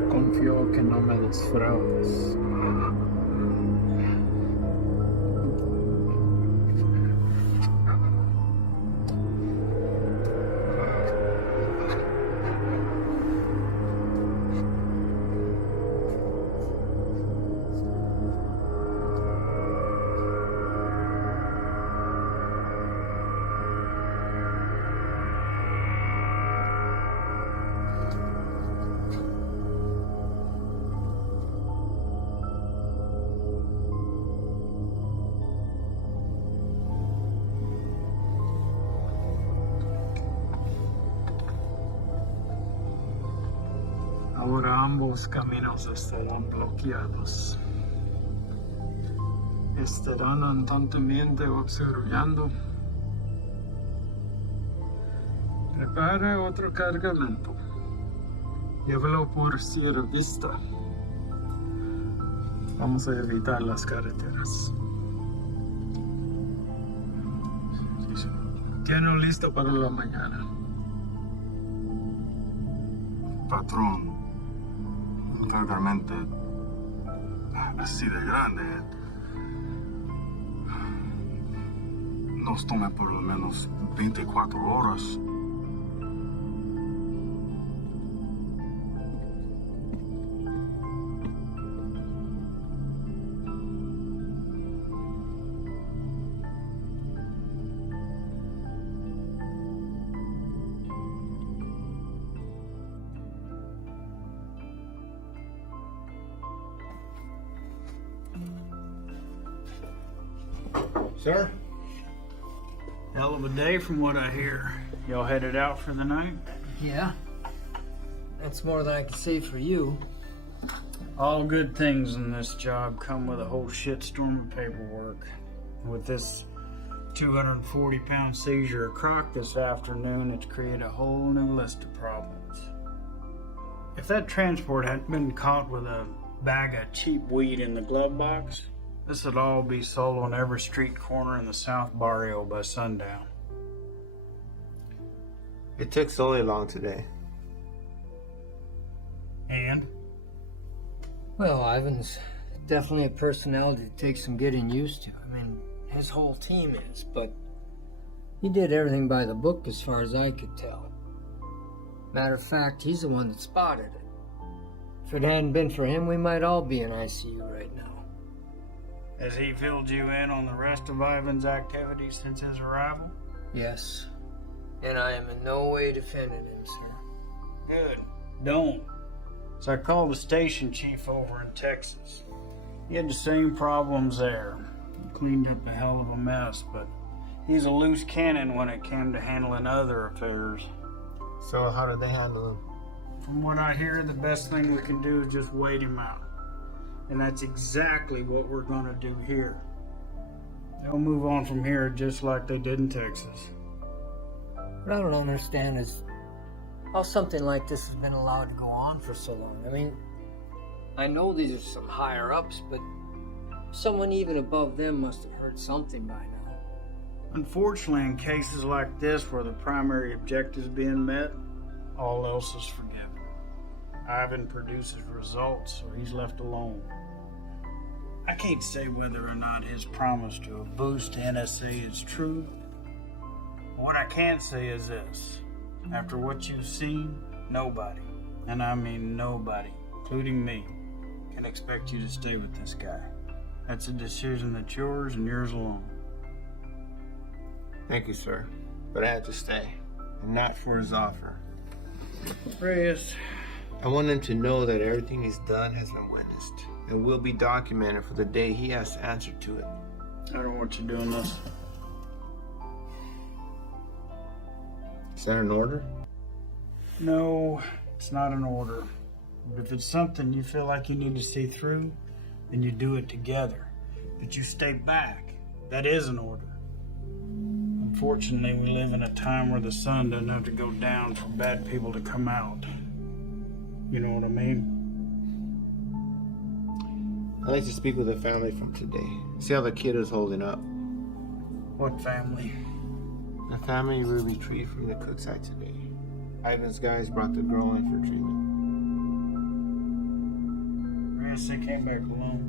Confío que no me defraudes. Ahora ambos caminos estarán bloqueados. Estarán constantemente observando. Prepara otro cargamento. Llévalo por Sierra Vista. Vamos a evitar las carreteras. Tiene listo para la mañana. Patrón, un cargamento así de grande nos toma por lo menos 24 horas. Sir? Hell of a day from what I hear. Y'all headed out for the night? Yeah. That's more than I can say for you. All good things in this job come with a whole shitstorm of paperwork. With this 240-pound seizure of croc this afternoon, it's created a whole new list of problems. If that transport hadn't been caught with a bag of cheap weed in the glove box, this would all be sold on every street corner in the South Barrio by sundown. It took Sully long today. And? Well, Ivan's definitely a personality that takes some getting used to. I mean, his whole team is, but he did everything by the book as far as I could tell. Matter of fact, he's the one that spotted it. If it hadn't been for him, we might all be in ICU right now. Has he filled you in on the rest of Ivan's activities since his arrival? Yes. And I am in no way defending him, sir. Good. Don't. So I called the station chief over in Texas. He had the same problems there. He cleaned up a hell of a mess, but he's a loose cannon when it came to handling other affairs. So how did they handle him? From what I hear, the best thing we can do is just wait him out. And that's exactly what we're gonna do here. They'll move on from here just like they did in Texas. What I don't understand is how something like this has been allowed to go on for so long. I mean, I know these are some higher ups, but someone even above them must have heard something by now. Unfortunately, in cases like this where the primary objective is being met, all else is forgiven. Ivan produces results, so he's left alone. I can't say whether or not his promise to a boost to NSA is true. But what I can say is this. After what you've seen, nobody, and I mean nobody, including me, can expect you to stay with this guy. That's a decision that's yours and yours alone. Thank you, sir. But I had to stay, and not for his offer. Reyes. I want him to know that everything he's done has been witnessed and will be documented for the day he has to answer to it. I don't want you doing this. Is that an order? No, it's not an order. But if it's something you feel like you need to see through, then you do it together. But you stay back. That is an order. Unfortunately, we live in a time where the sun doesn't have to go down for bad people to come out. You know what I mean? I'd like to speak with the family from today. See how the kid is holding up. What family? The family we retrieved from the cook site today. Ivan's guys brought the girl in for treatment. Yes, they came back alone.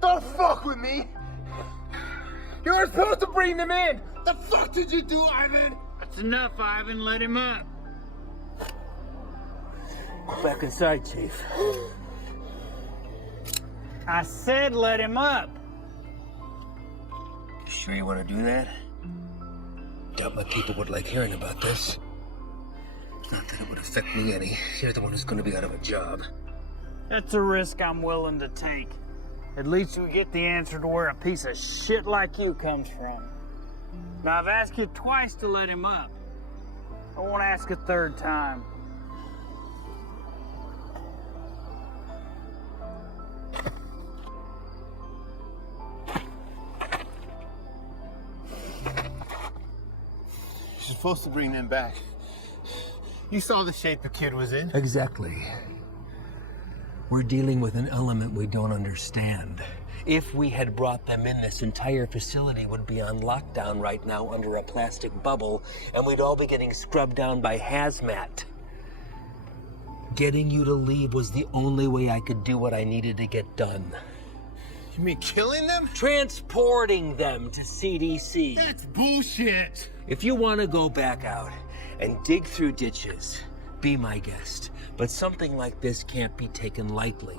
Don't fuck with me! You were supposed to bring them in! The fuck did you do, Ivan? That's enough, Ivan. Let him up. Go back inside, Chief. I said let him up. Sure you want to do that? Doubt my people would like hearing about this. Not that it would affect me any. You're the one who's going to be out of a job. That's a risk I'm willing to take. At least you get the answer to where a piece of shit like you comes from. Now, I've asked you twice to let him up. I won't ask a third time. You're supposed to bring them back. You saw the shape the kid was in. Exactly. We're dealing with an element we don't understand. If we had brought them in, this entire facility would be on lockdown right now under a plastic bubble, and we'd all be getting scrubbed down by hazmat. Getting you to leave was the only way I could do what I needed to get done. You mean killing them? Transporting them to CDC. That's bullshit. If you want to go back out and dig through ditches, be my guest. But something like this can't be taken lightly.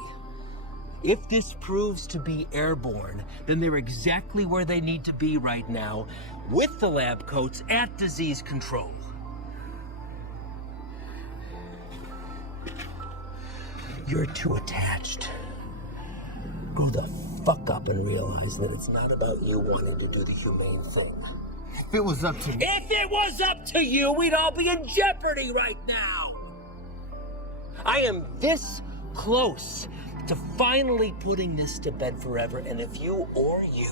If this proves to be airborne, then they're exactly where they need to be right now, with the lab coats at disease control. You're too attached. Grow the fuck up and realize that it's not about you wanting to do the humane thing. If it was up to me. If it was up to you, we'd all be in jeopardy right now. I am this close to finally putting this to bed forever, and if you or you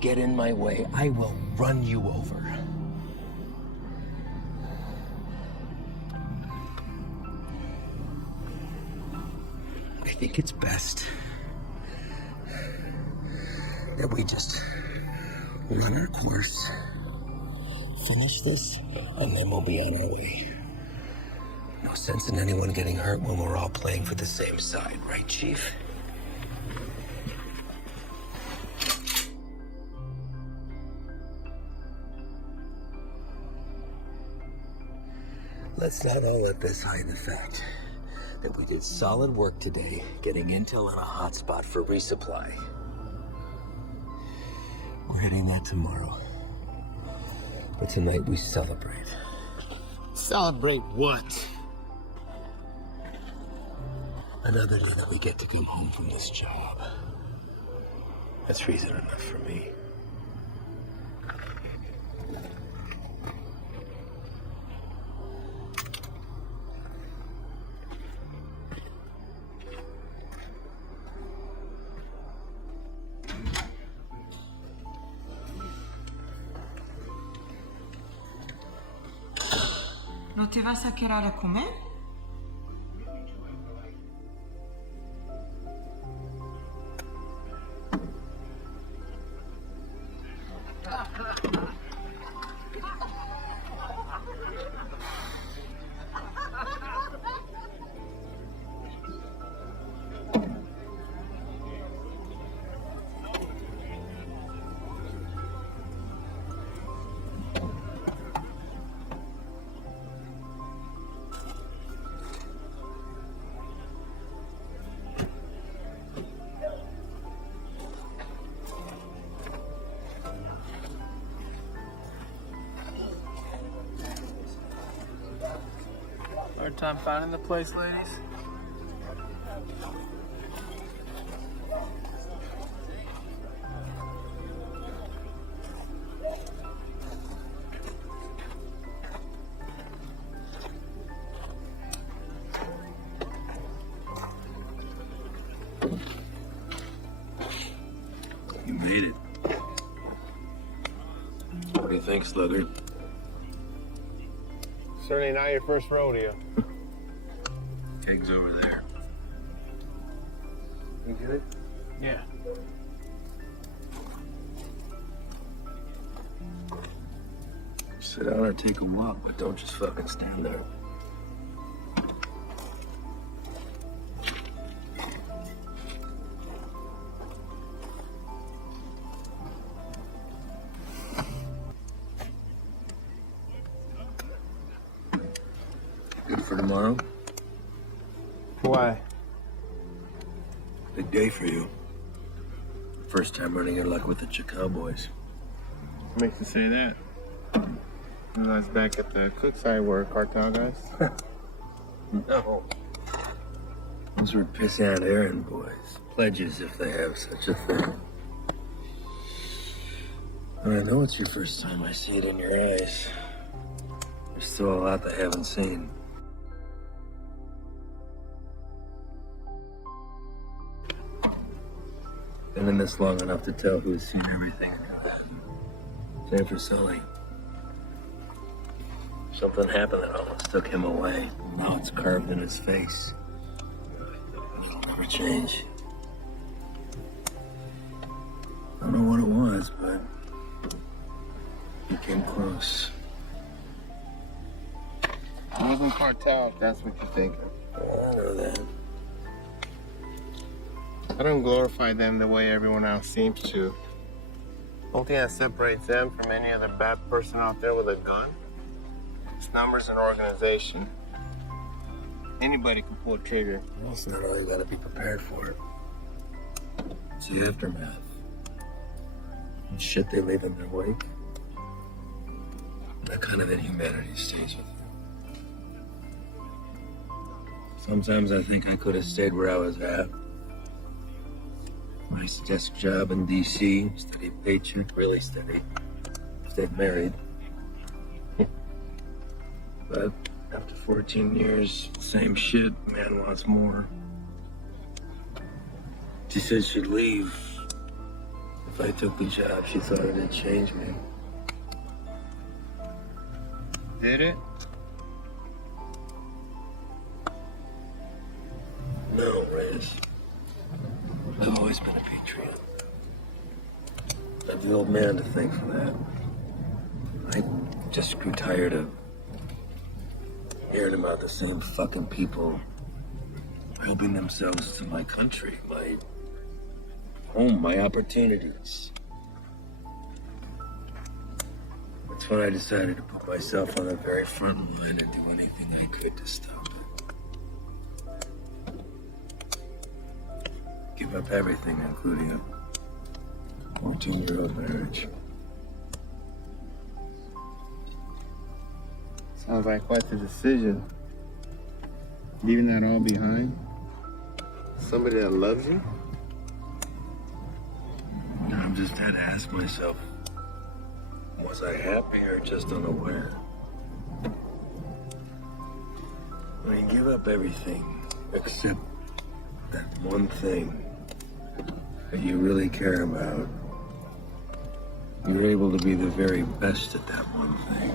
get in my way, I will run you over. I think it's best that we just run our course, finish this, and then we'll be on our way. No sense in anyone getting hurt when we're all playing for the same side, right, Chief? Let's not all let this hide the fact that we did solid work today getting intel on a hotspot for resupply. We're hitting that tomorrow. But tonight we celebrate. Celebrate what? Another day that we get to come home from this job. That's reason enough for me. ¿No te vas a quedar a comer? Hard time finding the place, ladies? You made it. What do you think, Sluggard? Certainly not your first rodeo. Keg's over there. You good? Yeah. Sit down or take a walk, but don't just fucking stand there. Good for tomorrow? Why? Big day for you. First time running your luck with the Cowboys. What makes you say that? I was back at the Cookside were cartel guys. No. Those were pissant errand boys. Pledges if they have such a thing. And I know it's your first time. I see it in your eyes. There's still a lot they haven't seen. Been in this long enough to tell who's seen everything. Same for Sully. Something happened that almost took him away. Now it's carved in his face. It'll never change. was, but he came close. It wasn't cartel, if that's what you think. I know that. I don't glorify them the way everyone else seems to. The only thing that separates them from any other bad person out there with a gun is numbers and organization. Anybody can pull a trigger. It's not all you gotta be prepared for it. It's the aftermath. And shit they leave in their wake. That kind of inhumanity stays with you. Sometimes I think I could have stayed where I was at. Nice desk job in D.C., steady paycheck, really steady. Stayed married. But after 14 years, same shit, man wants more. She said she'd leave if I took the job. She thought it'd change me. Did it? No, Reyes. I've always been a patriot. I have the old man to thank for that. I just grew tired of hearing about the same fucking people helping themselves to my country, my home, my opportunities. That's when I decided to put myself on the very front line and do anything I could to stop it. Give up everything, including a 14-year-old marriage. Sounds like quite the decision. Leaving that all behind? Somebody that loves you? I'm just had to ask myself, was I happy or just unaware? When you give up everything except that one thing that you really care about, you're able to be the very best at that one thing.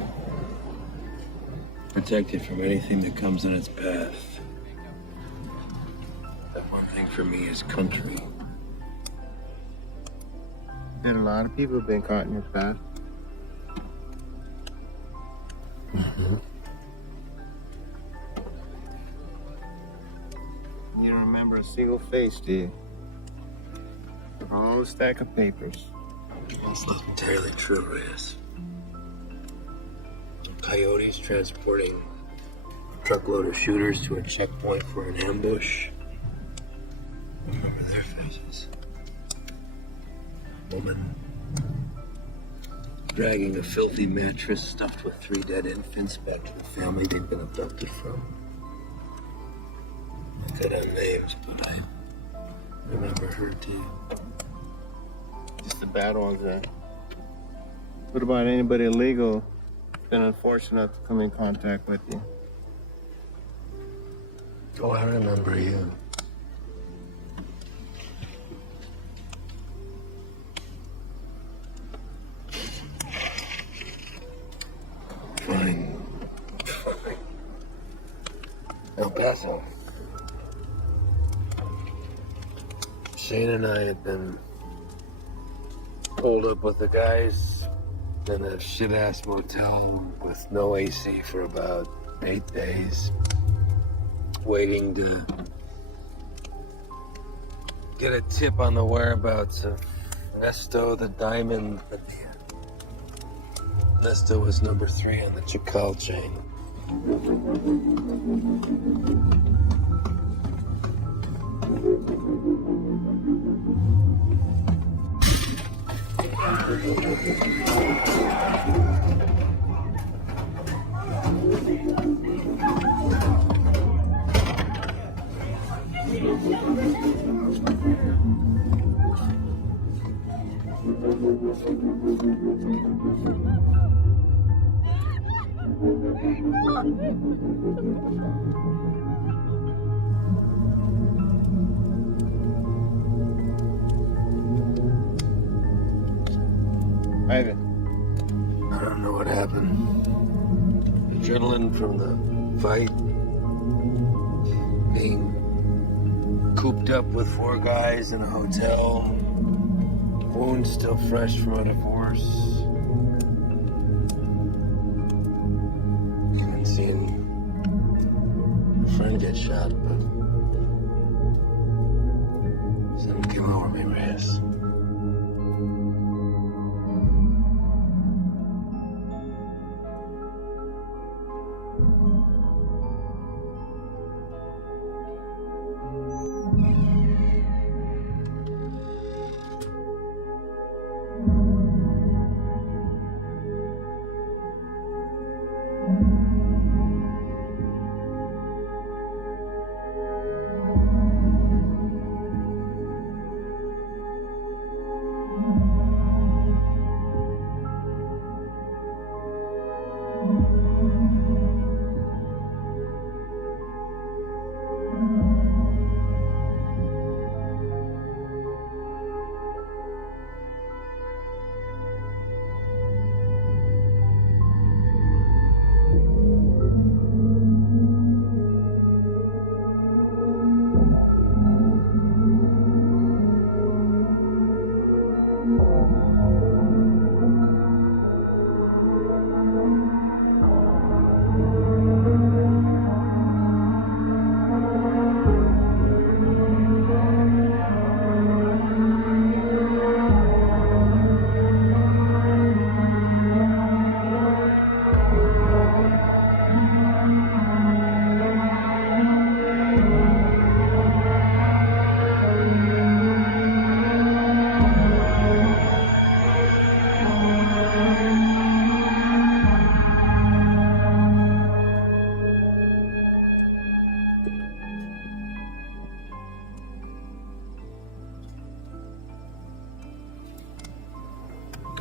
Protected from anything that comes in its path. That one thing for me is country. And a lot of people have been caught in your path. Mm-hmm. You don't remember a single face, do you? A whole stack of papers. That's not entirely true, Reyes. Coyotes transporting a truckload of shooters to a checkpoint for an ambush. I remember their faces. Woman dragging a filthy mattress stuffed with 3 dead infants back to the family they'd been abducted from. I could have names, but I remember her too. Just the bad ones, then. What about anybody illegal been unfortunate to come in contact with you? Oh, I remember you. Fine. El Paso. Shane and I had been holed up with the guys in a shit-ass motel with no AC for about 8 days, waiting to get a tip on the whereabouts of Nesto the Diamond. But Nesto was number 3 on the Chakal chain. Ivan. I don't know what happened. Adrenaline from the fight, being cooped up with 4 guys in a hotel, wounds wound's still fresh from a divorce. And seeing a friend get shot, but something came over me, Reyes.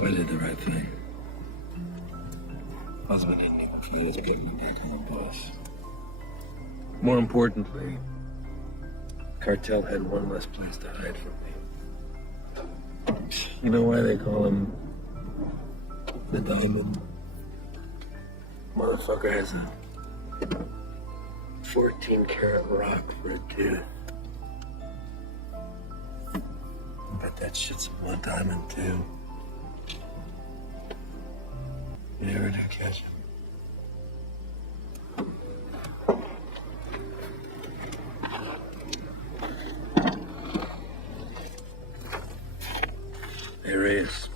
I did the right thing. Husband didn't even feel it's getting me back on the boss. More importantly, cartel had one less place to hide from me. You know why they call him the Diamond? Motherfucker has a 14-karat rock for a tooth. Bet that shit's a blood diamond too. You ever do catch him? Hey, Reyes.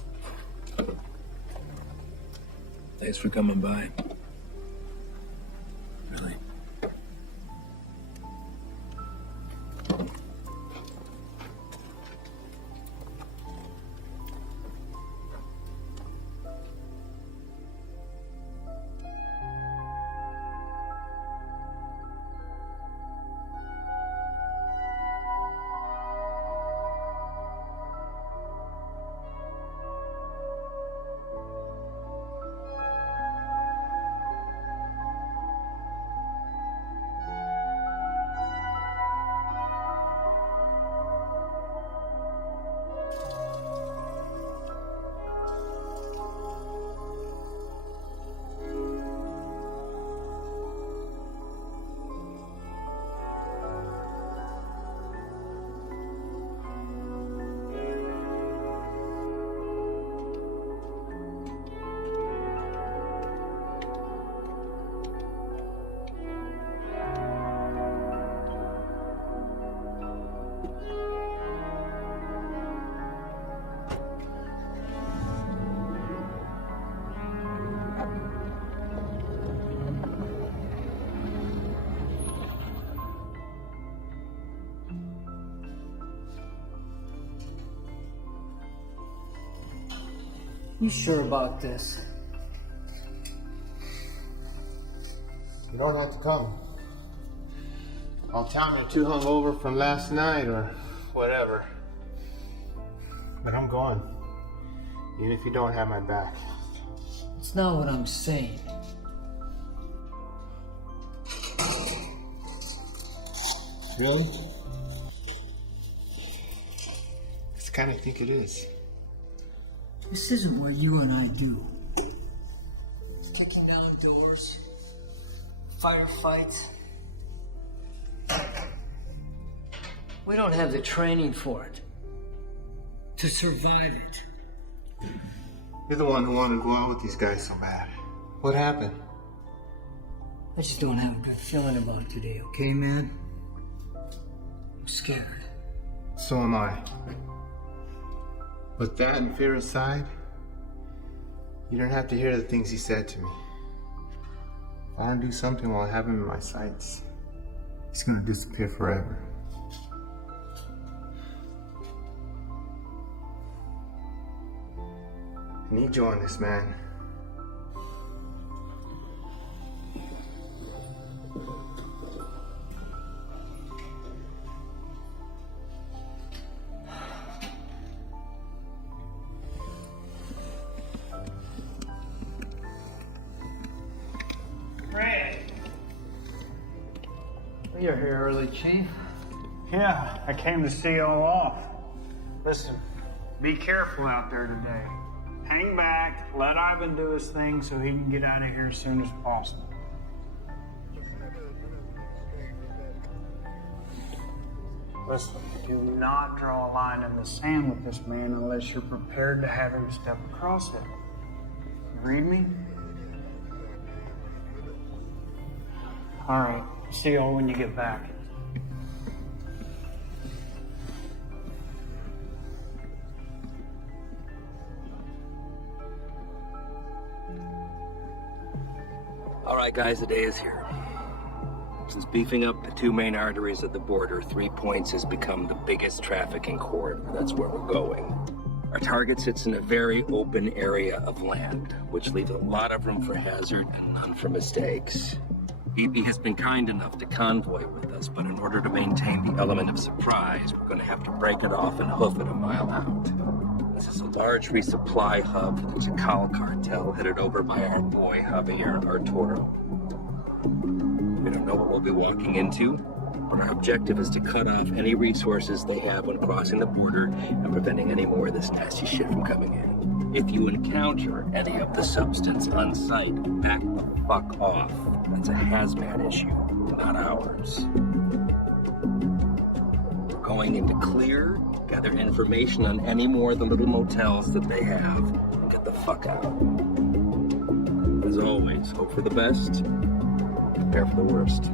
Thanks for coming by. Really. You sure about this? You don't have to come. I'll tell me you're too hungover from last night or whatever. But I'm going. Even if you don't have my back. It's not what I'm saying. Really? I kind of think it is. This isn't what you and I do. Kicking down doors, firefights. We don't have the training for it. To survive it. You're the one who wanted to go out with these guys so bad. What happened? I just don't have a good feeling about today, okay, man? I'm scared. So am I. But that and fear aside, you don't have to hear the things he said to me. If I don't do something while I have him in my sights, he's gonna disappear forever. I need you on this, man. Ray! You're here early, Chief. Yeah, I came to see y'all off. Listen, be careful out there today. Hang back, let Ivan do his thing so he can get out of here as soon as possible. Listen, do not draw a line in the sand with this man unless you're prepared to have him step across it. You read me? All right, see y'all when you get back. All right, guys, the day is here. Since beefing up the two main arteries of the border, 3 Points has become the biggest trafficking corridor. That's where we're going. Our target sits in a very open area of land, which leaves a lot of room for hazard and none for mistakes. BP has been kind enough to convoy with us, but in order to maintain the element of surprise, we're going to have to break it off and hoof it a mile out. This is a large resupply hub for the Tikal cartel headed over by our boy Javier Arturo. We don't know what we'll be walking into, but our objective is to cut off any resources they have when crossing the border and preventing any more of this nasty shit from coming in. If you encounter any of the substance on site, back the fuck off. That's a hazmat issue, not ours. We're going into clear, gather information on any more of the little motels that they have, and get the fuck out. As always, hope for the best, prepare for the worst.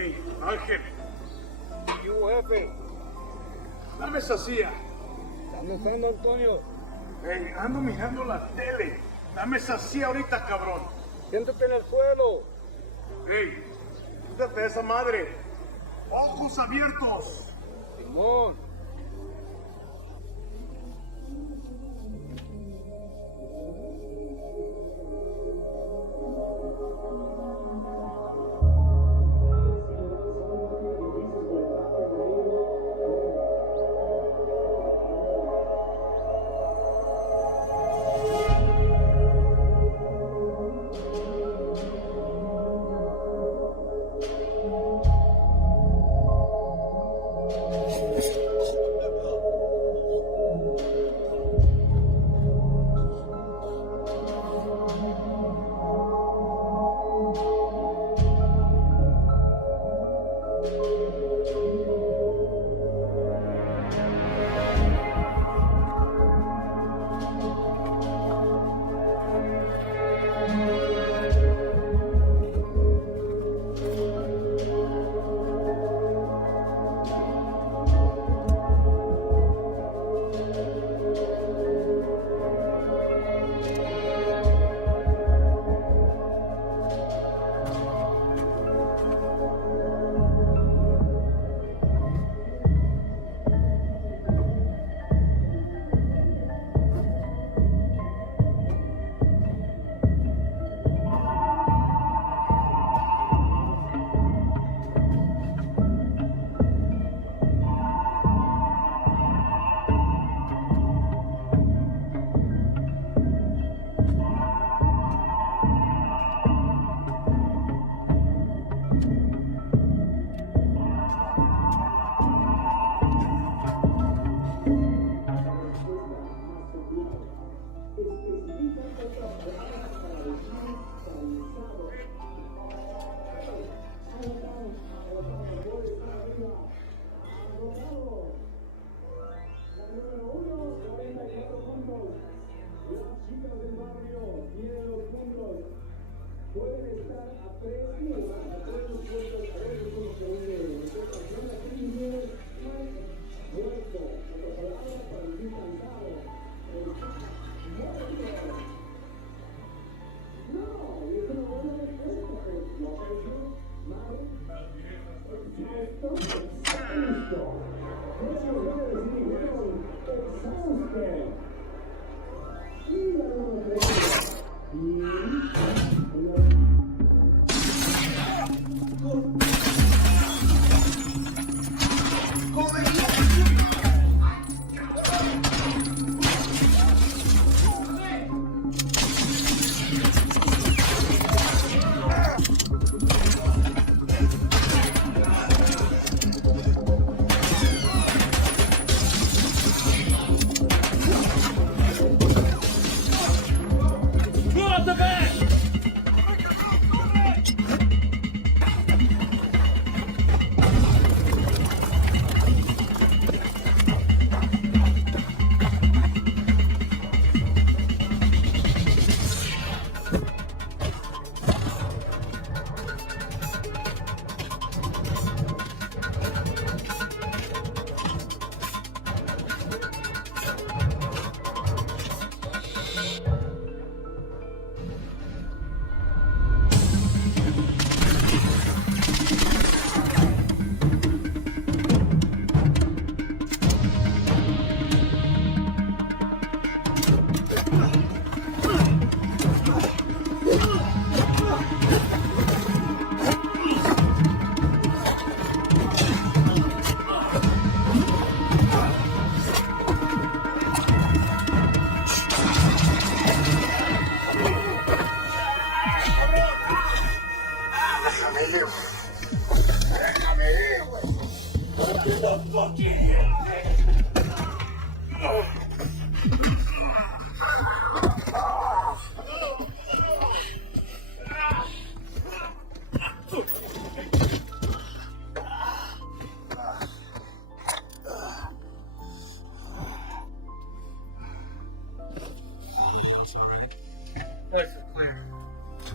Hey, Ángel. ¿Qué hubo, jefe? Dame esa silla. ¿Dónde está Antonio? Hey, ando mirando la tele. Dame esa silla ahorita, cabrón. Siéntate en el suelo. Hey, quítate esa madre. Ojos abiertos. Simón.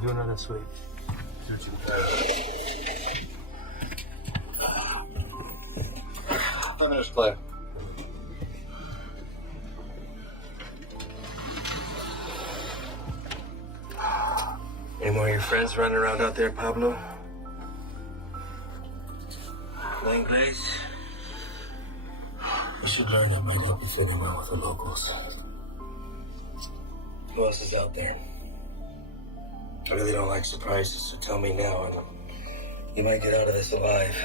Do another sweep. minutes, Claire. Any more of your friends running around out there, Pablo? No English? You should learn that might help you fit in well with the locals. Who else is out there? I really don't like surprises, so tell me now, and you might get out of this alive.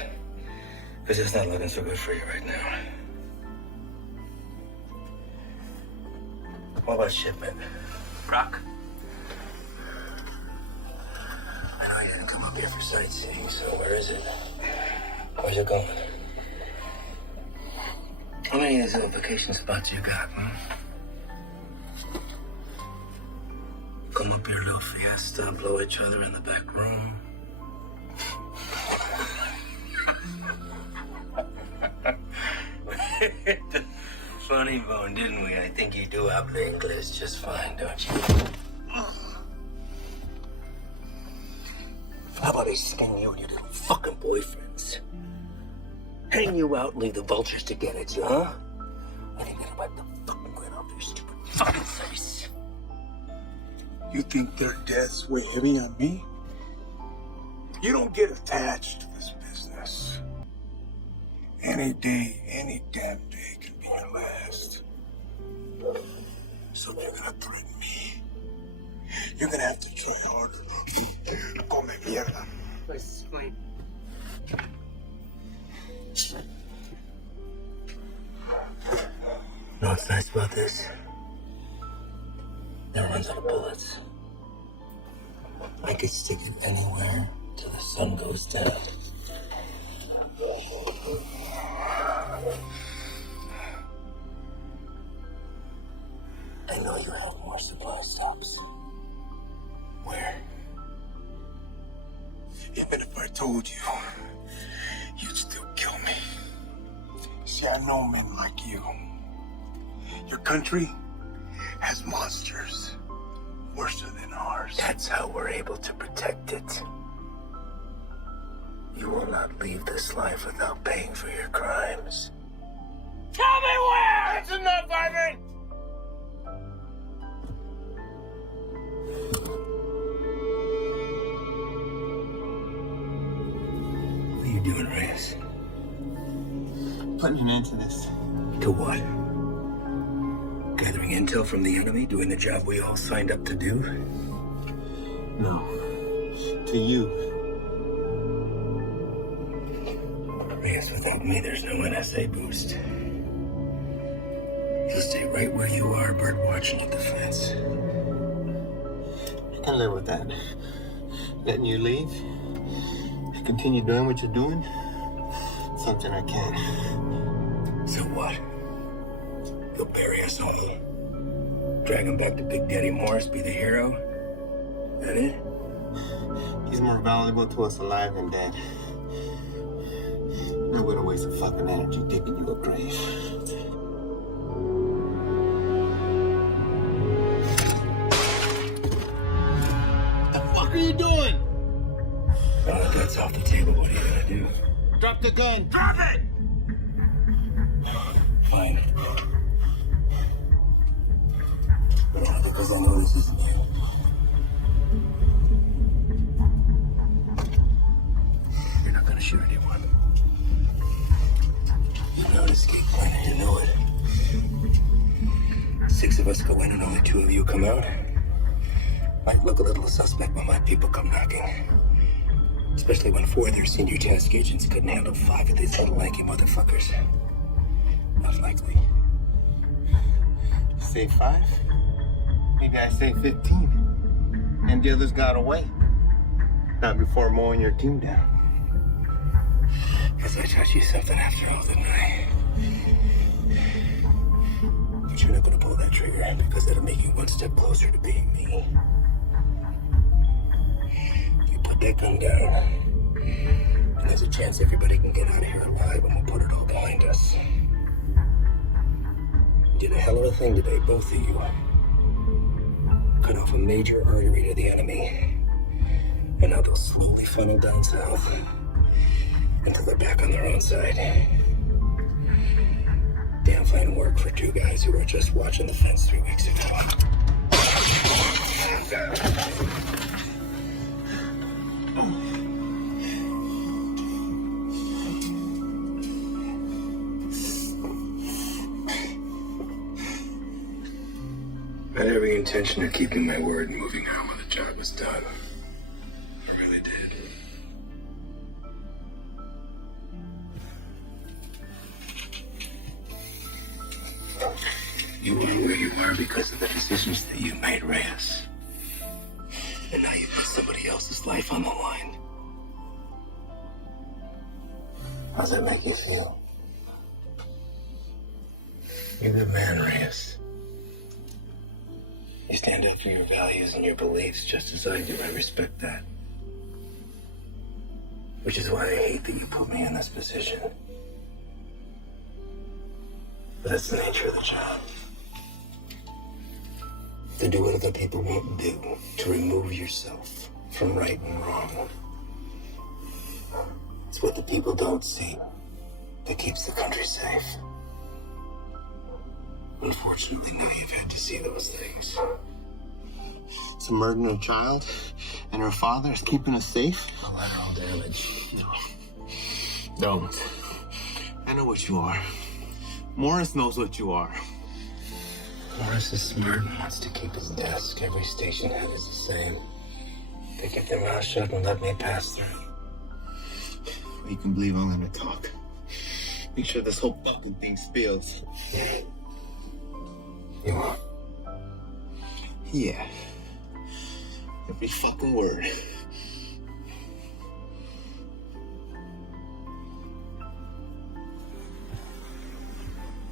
Because it's not looking so good for you right now. What about shipment? Rock? I know you didn't come up here for sightseeing, so where is it? Where's it going? How many of these little vacation spots you got, huh? Come up here, little fiesta, blow each other in the back room. Funny bone, didn't we? I think you do habla English just fine, don't you? How about I skin you and your little fucking boyfriends? Hang you out and leave the vultures to get at you, huh? I think that'll wipe the fucking grin off your stupid fucking face. You think their deaths weigh heavy on me? You don't get attached to this business. Any day, any damn day can be your last. So they're gonna threaten me. You're gonna have to try harder. Come mierda. Place is clean. Know what's nice about this? It runs out of bullets. I could stick it anywhere till the sun goes down. I know you have more supply stops. Where? Even if I told you, you'd still kill me. See, I know men like you. Your country has monsters worse than ours. That's how we're able to protect it. You will not leave this life without paying for your crimes. Tell me where! That's enough, Ivan! What are you doing, Reyes? Putting an end to this. To what? Gathering intel from the enemy, doing the job we all signed up to do? No. To you. Reyes, without me, there's no NSA boost. You'll stay right where you are, bird watching at the fence. I can live with that. Letting you leave, continue doing what you're doing, something I can't. So what? You'll bury us all? Drag him back to Big Daddy Morris, be the hero? That it? He's more valuable to us alive than dead. No way to waste a fucking energy digging you a grave. The fuck are you doing? Oh, that's off the table. What are you gonna do? Drop the gun. Drop it! Fine. Because I know this isn't you. You're not gonna shoot anyone. You know an escape plan and you know it. 6 of us go in and only 2 of you come out. Might look a little suspect when my people come knocking. Especially when 4 of their senior task agents couldn't handle 5 of these little lanky motherfuckers. Not likely. Say 5? Maybe I say 15. And the others got away. Not before mowing your team down. Guess I taught you something after all, didn't I? But you're not gonna pull that trigger because that'll make you 1 step closer to being me. You put that gun down, and there's a chance everybody can get out of here alive when we put it all behind us. You did a hell of a thing today, both of you. Cut off a major artery to the enemy. And now they'll slowly funnel down south until they're back on their own side. plan work for two guys who were just watching the fence 3 weeks ago. I had every intention of keeping my word and moving on when the job was done. I really did. You are where you are because of the decisions that you made, Reyes. And now you put somebody else's life on the line. How's that make you feel? You're a good man, Reyes. You stand up for your values and your beliefs just as I do. I respect that. Which is why I hate that you put me in this position. But that's the nature of the job. To do what other people won't do, to remove yourself from right and wrong. It's what the people don't see that keeps the country safe. Unfortunately, now you've had to see those things. To murder a child, and her father is keeping us safe? Collateral damage. No. Don't. I know what you are. Morris knows what you are. Morris is smart and wants to keep his desk. Every station head is the same. They keep their mouth shut and let me pass through. You can believe I'm gonna talk. Make sure this whole fucking thing spills. You won't? Yeah. Every fucking word.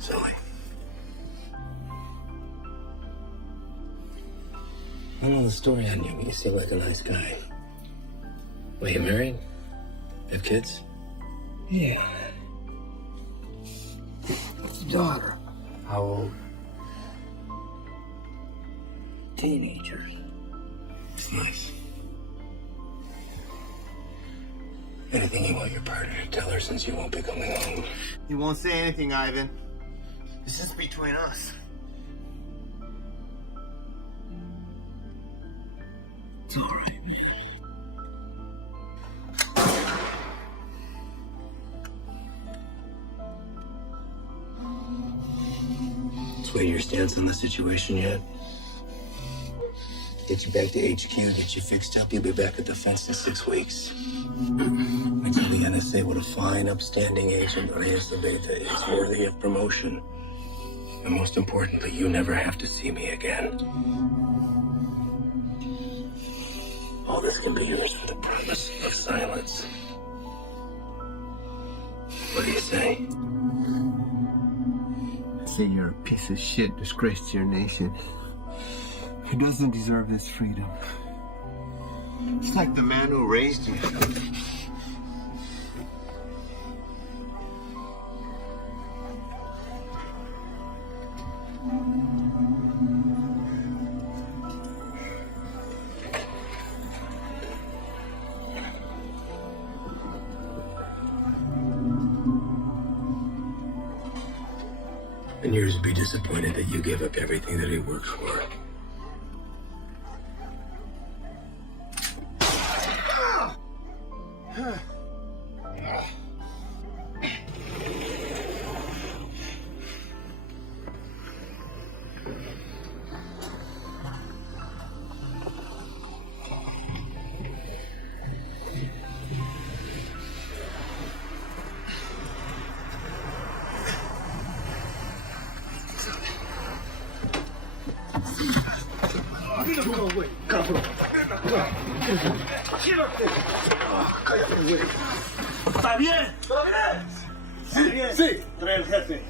Zoe. I know the story on you, but you seem like a nice guy. Were you married? Have kids? Yeah. Daughter. How old? Teenager. It's nice. Anything you want your partner to tell her since you won't be coming home? You won't say anything, Ivan. This is between us. It's all right, man. Sway your stance on the situation yet? Get you back to HQ, get you fixed up. You'll be back at the fence in 6 weeks. I tell the NSA what a fine, upstanding agent Reyes Abeta is, worthy of promotion. And most importantly, you never have to see me again. All this can be yours for the promise of silence. What do you say? I say you're a piece of shit, disgrace to your nation. Who doesn't deserve this freedom? It's like the man who raised you. And yours would be disappointed that you gave up everything that he worked for. ¿Está bien? ¿Está bien? Sí, bien. Sí. Trae el jefe.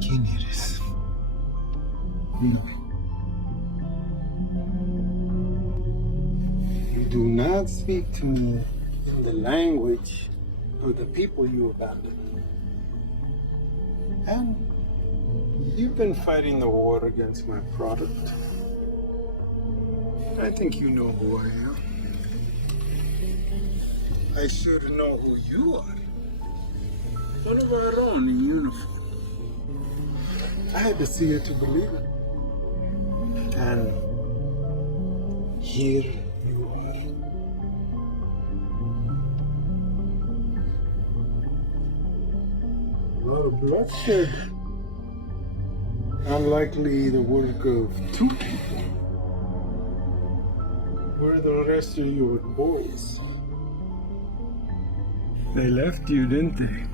¿Quién eres? No. Do not speak to me the language of the people you abandoned. And you've been fighting the war against my product. I think you know who I am. I should know who you are. One of our own in uniform. I had to see it to believe it. And here you are. A lot of bloodshed. Unlikely the work of two people. Where are the rest of your boys? They left you, didn't they?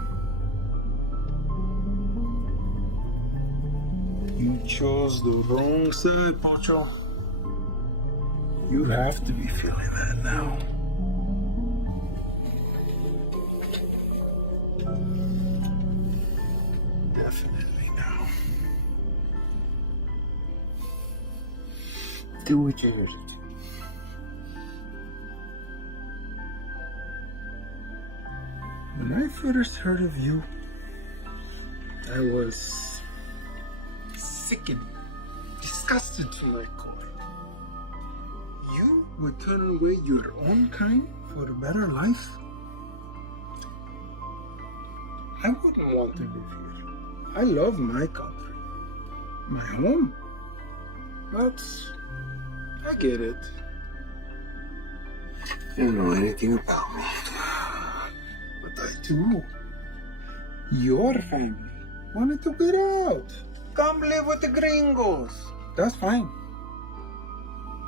You chose the wrong side, Pocho. You have to be feeling that now. Definitely now. Do what you heard to do. When I first heard of you, I was sickened, disgusted to my core. You would turn away your own kind for a better life? I wouldn't want to live here. I love my country, my home. But I get it. You don't know anything about me. But I do. Your family wanted to get out. Come live with the gringos. That's fine.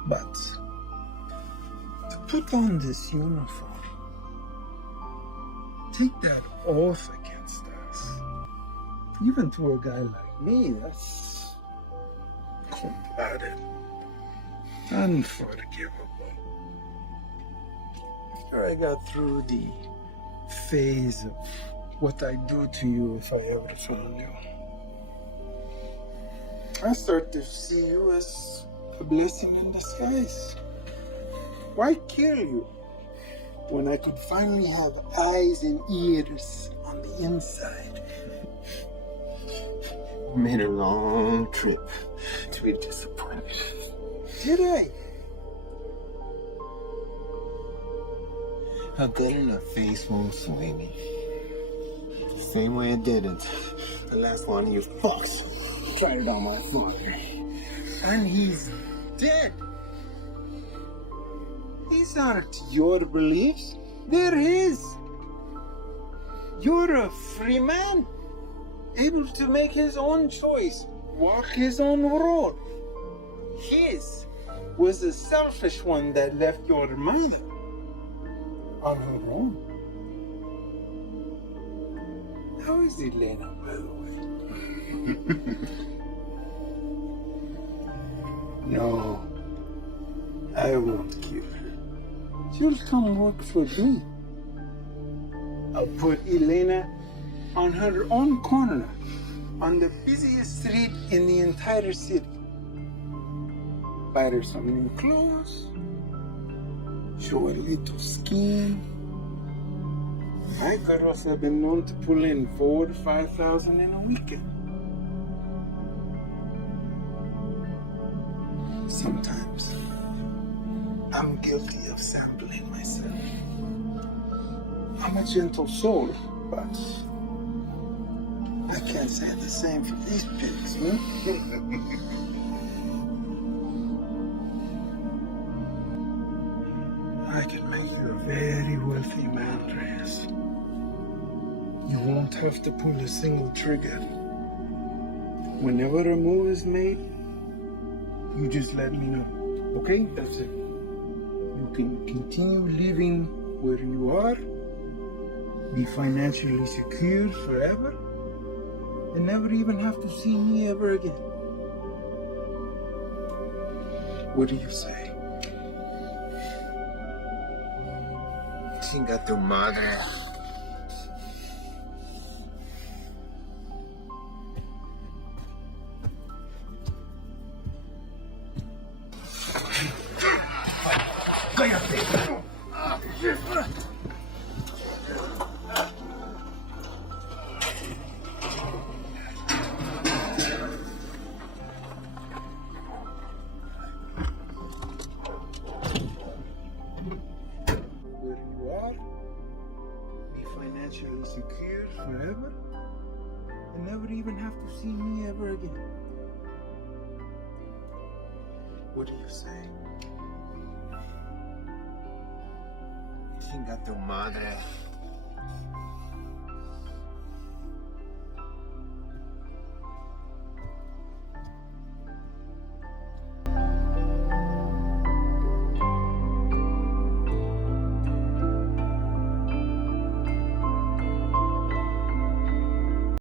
But to put on this uniform, take that oath against us, even to a guy like me, that's cold-blooded, unforgivable. After I got through the phase of what I'd do to you if I ever found you, I start to see you as a blessing in disguise. Why kill you when I could finally have eyes and ears on the inside? Made a long trip to be disappointed. Did I? A good enough face won't sway me. The same way it didn't. The last one of you fucks tried it on my father. And he's dead. These aren't your beliefs. They're his. You're a free man, able to make his own choice, walk his own road. His was a selfish one that left your mother on her own. How is Elena, by the way? No, I won't kill her. She'll come work for me. I'll put Elena on her own corner, on the busiest street in the entire city. Buy her some new clothes, show her a little skin. My girls have been known to pull in 4,000 to 5,000 in a weekend. Sometimes I'm guilty of sampling myself. I'm a gentle soul, but I can't say the same for these pigs, huh? I can make you a very wealthy man, Reyes. You won't have to pull a single trigger. Whenever a move is made, you just let me know, okay? That's it. You can continue living where you are, be financially secure forever, and never even have to see me ever again. What do you say? Chinga tu madre. disappear forever and never even have to see me ever again. What do you say? Chinga tu madre.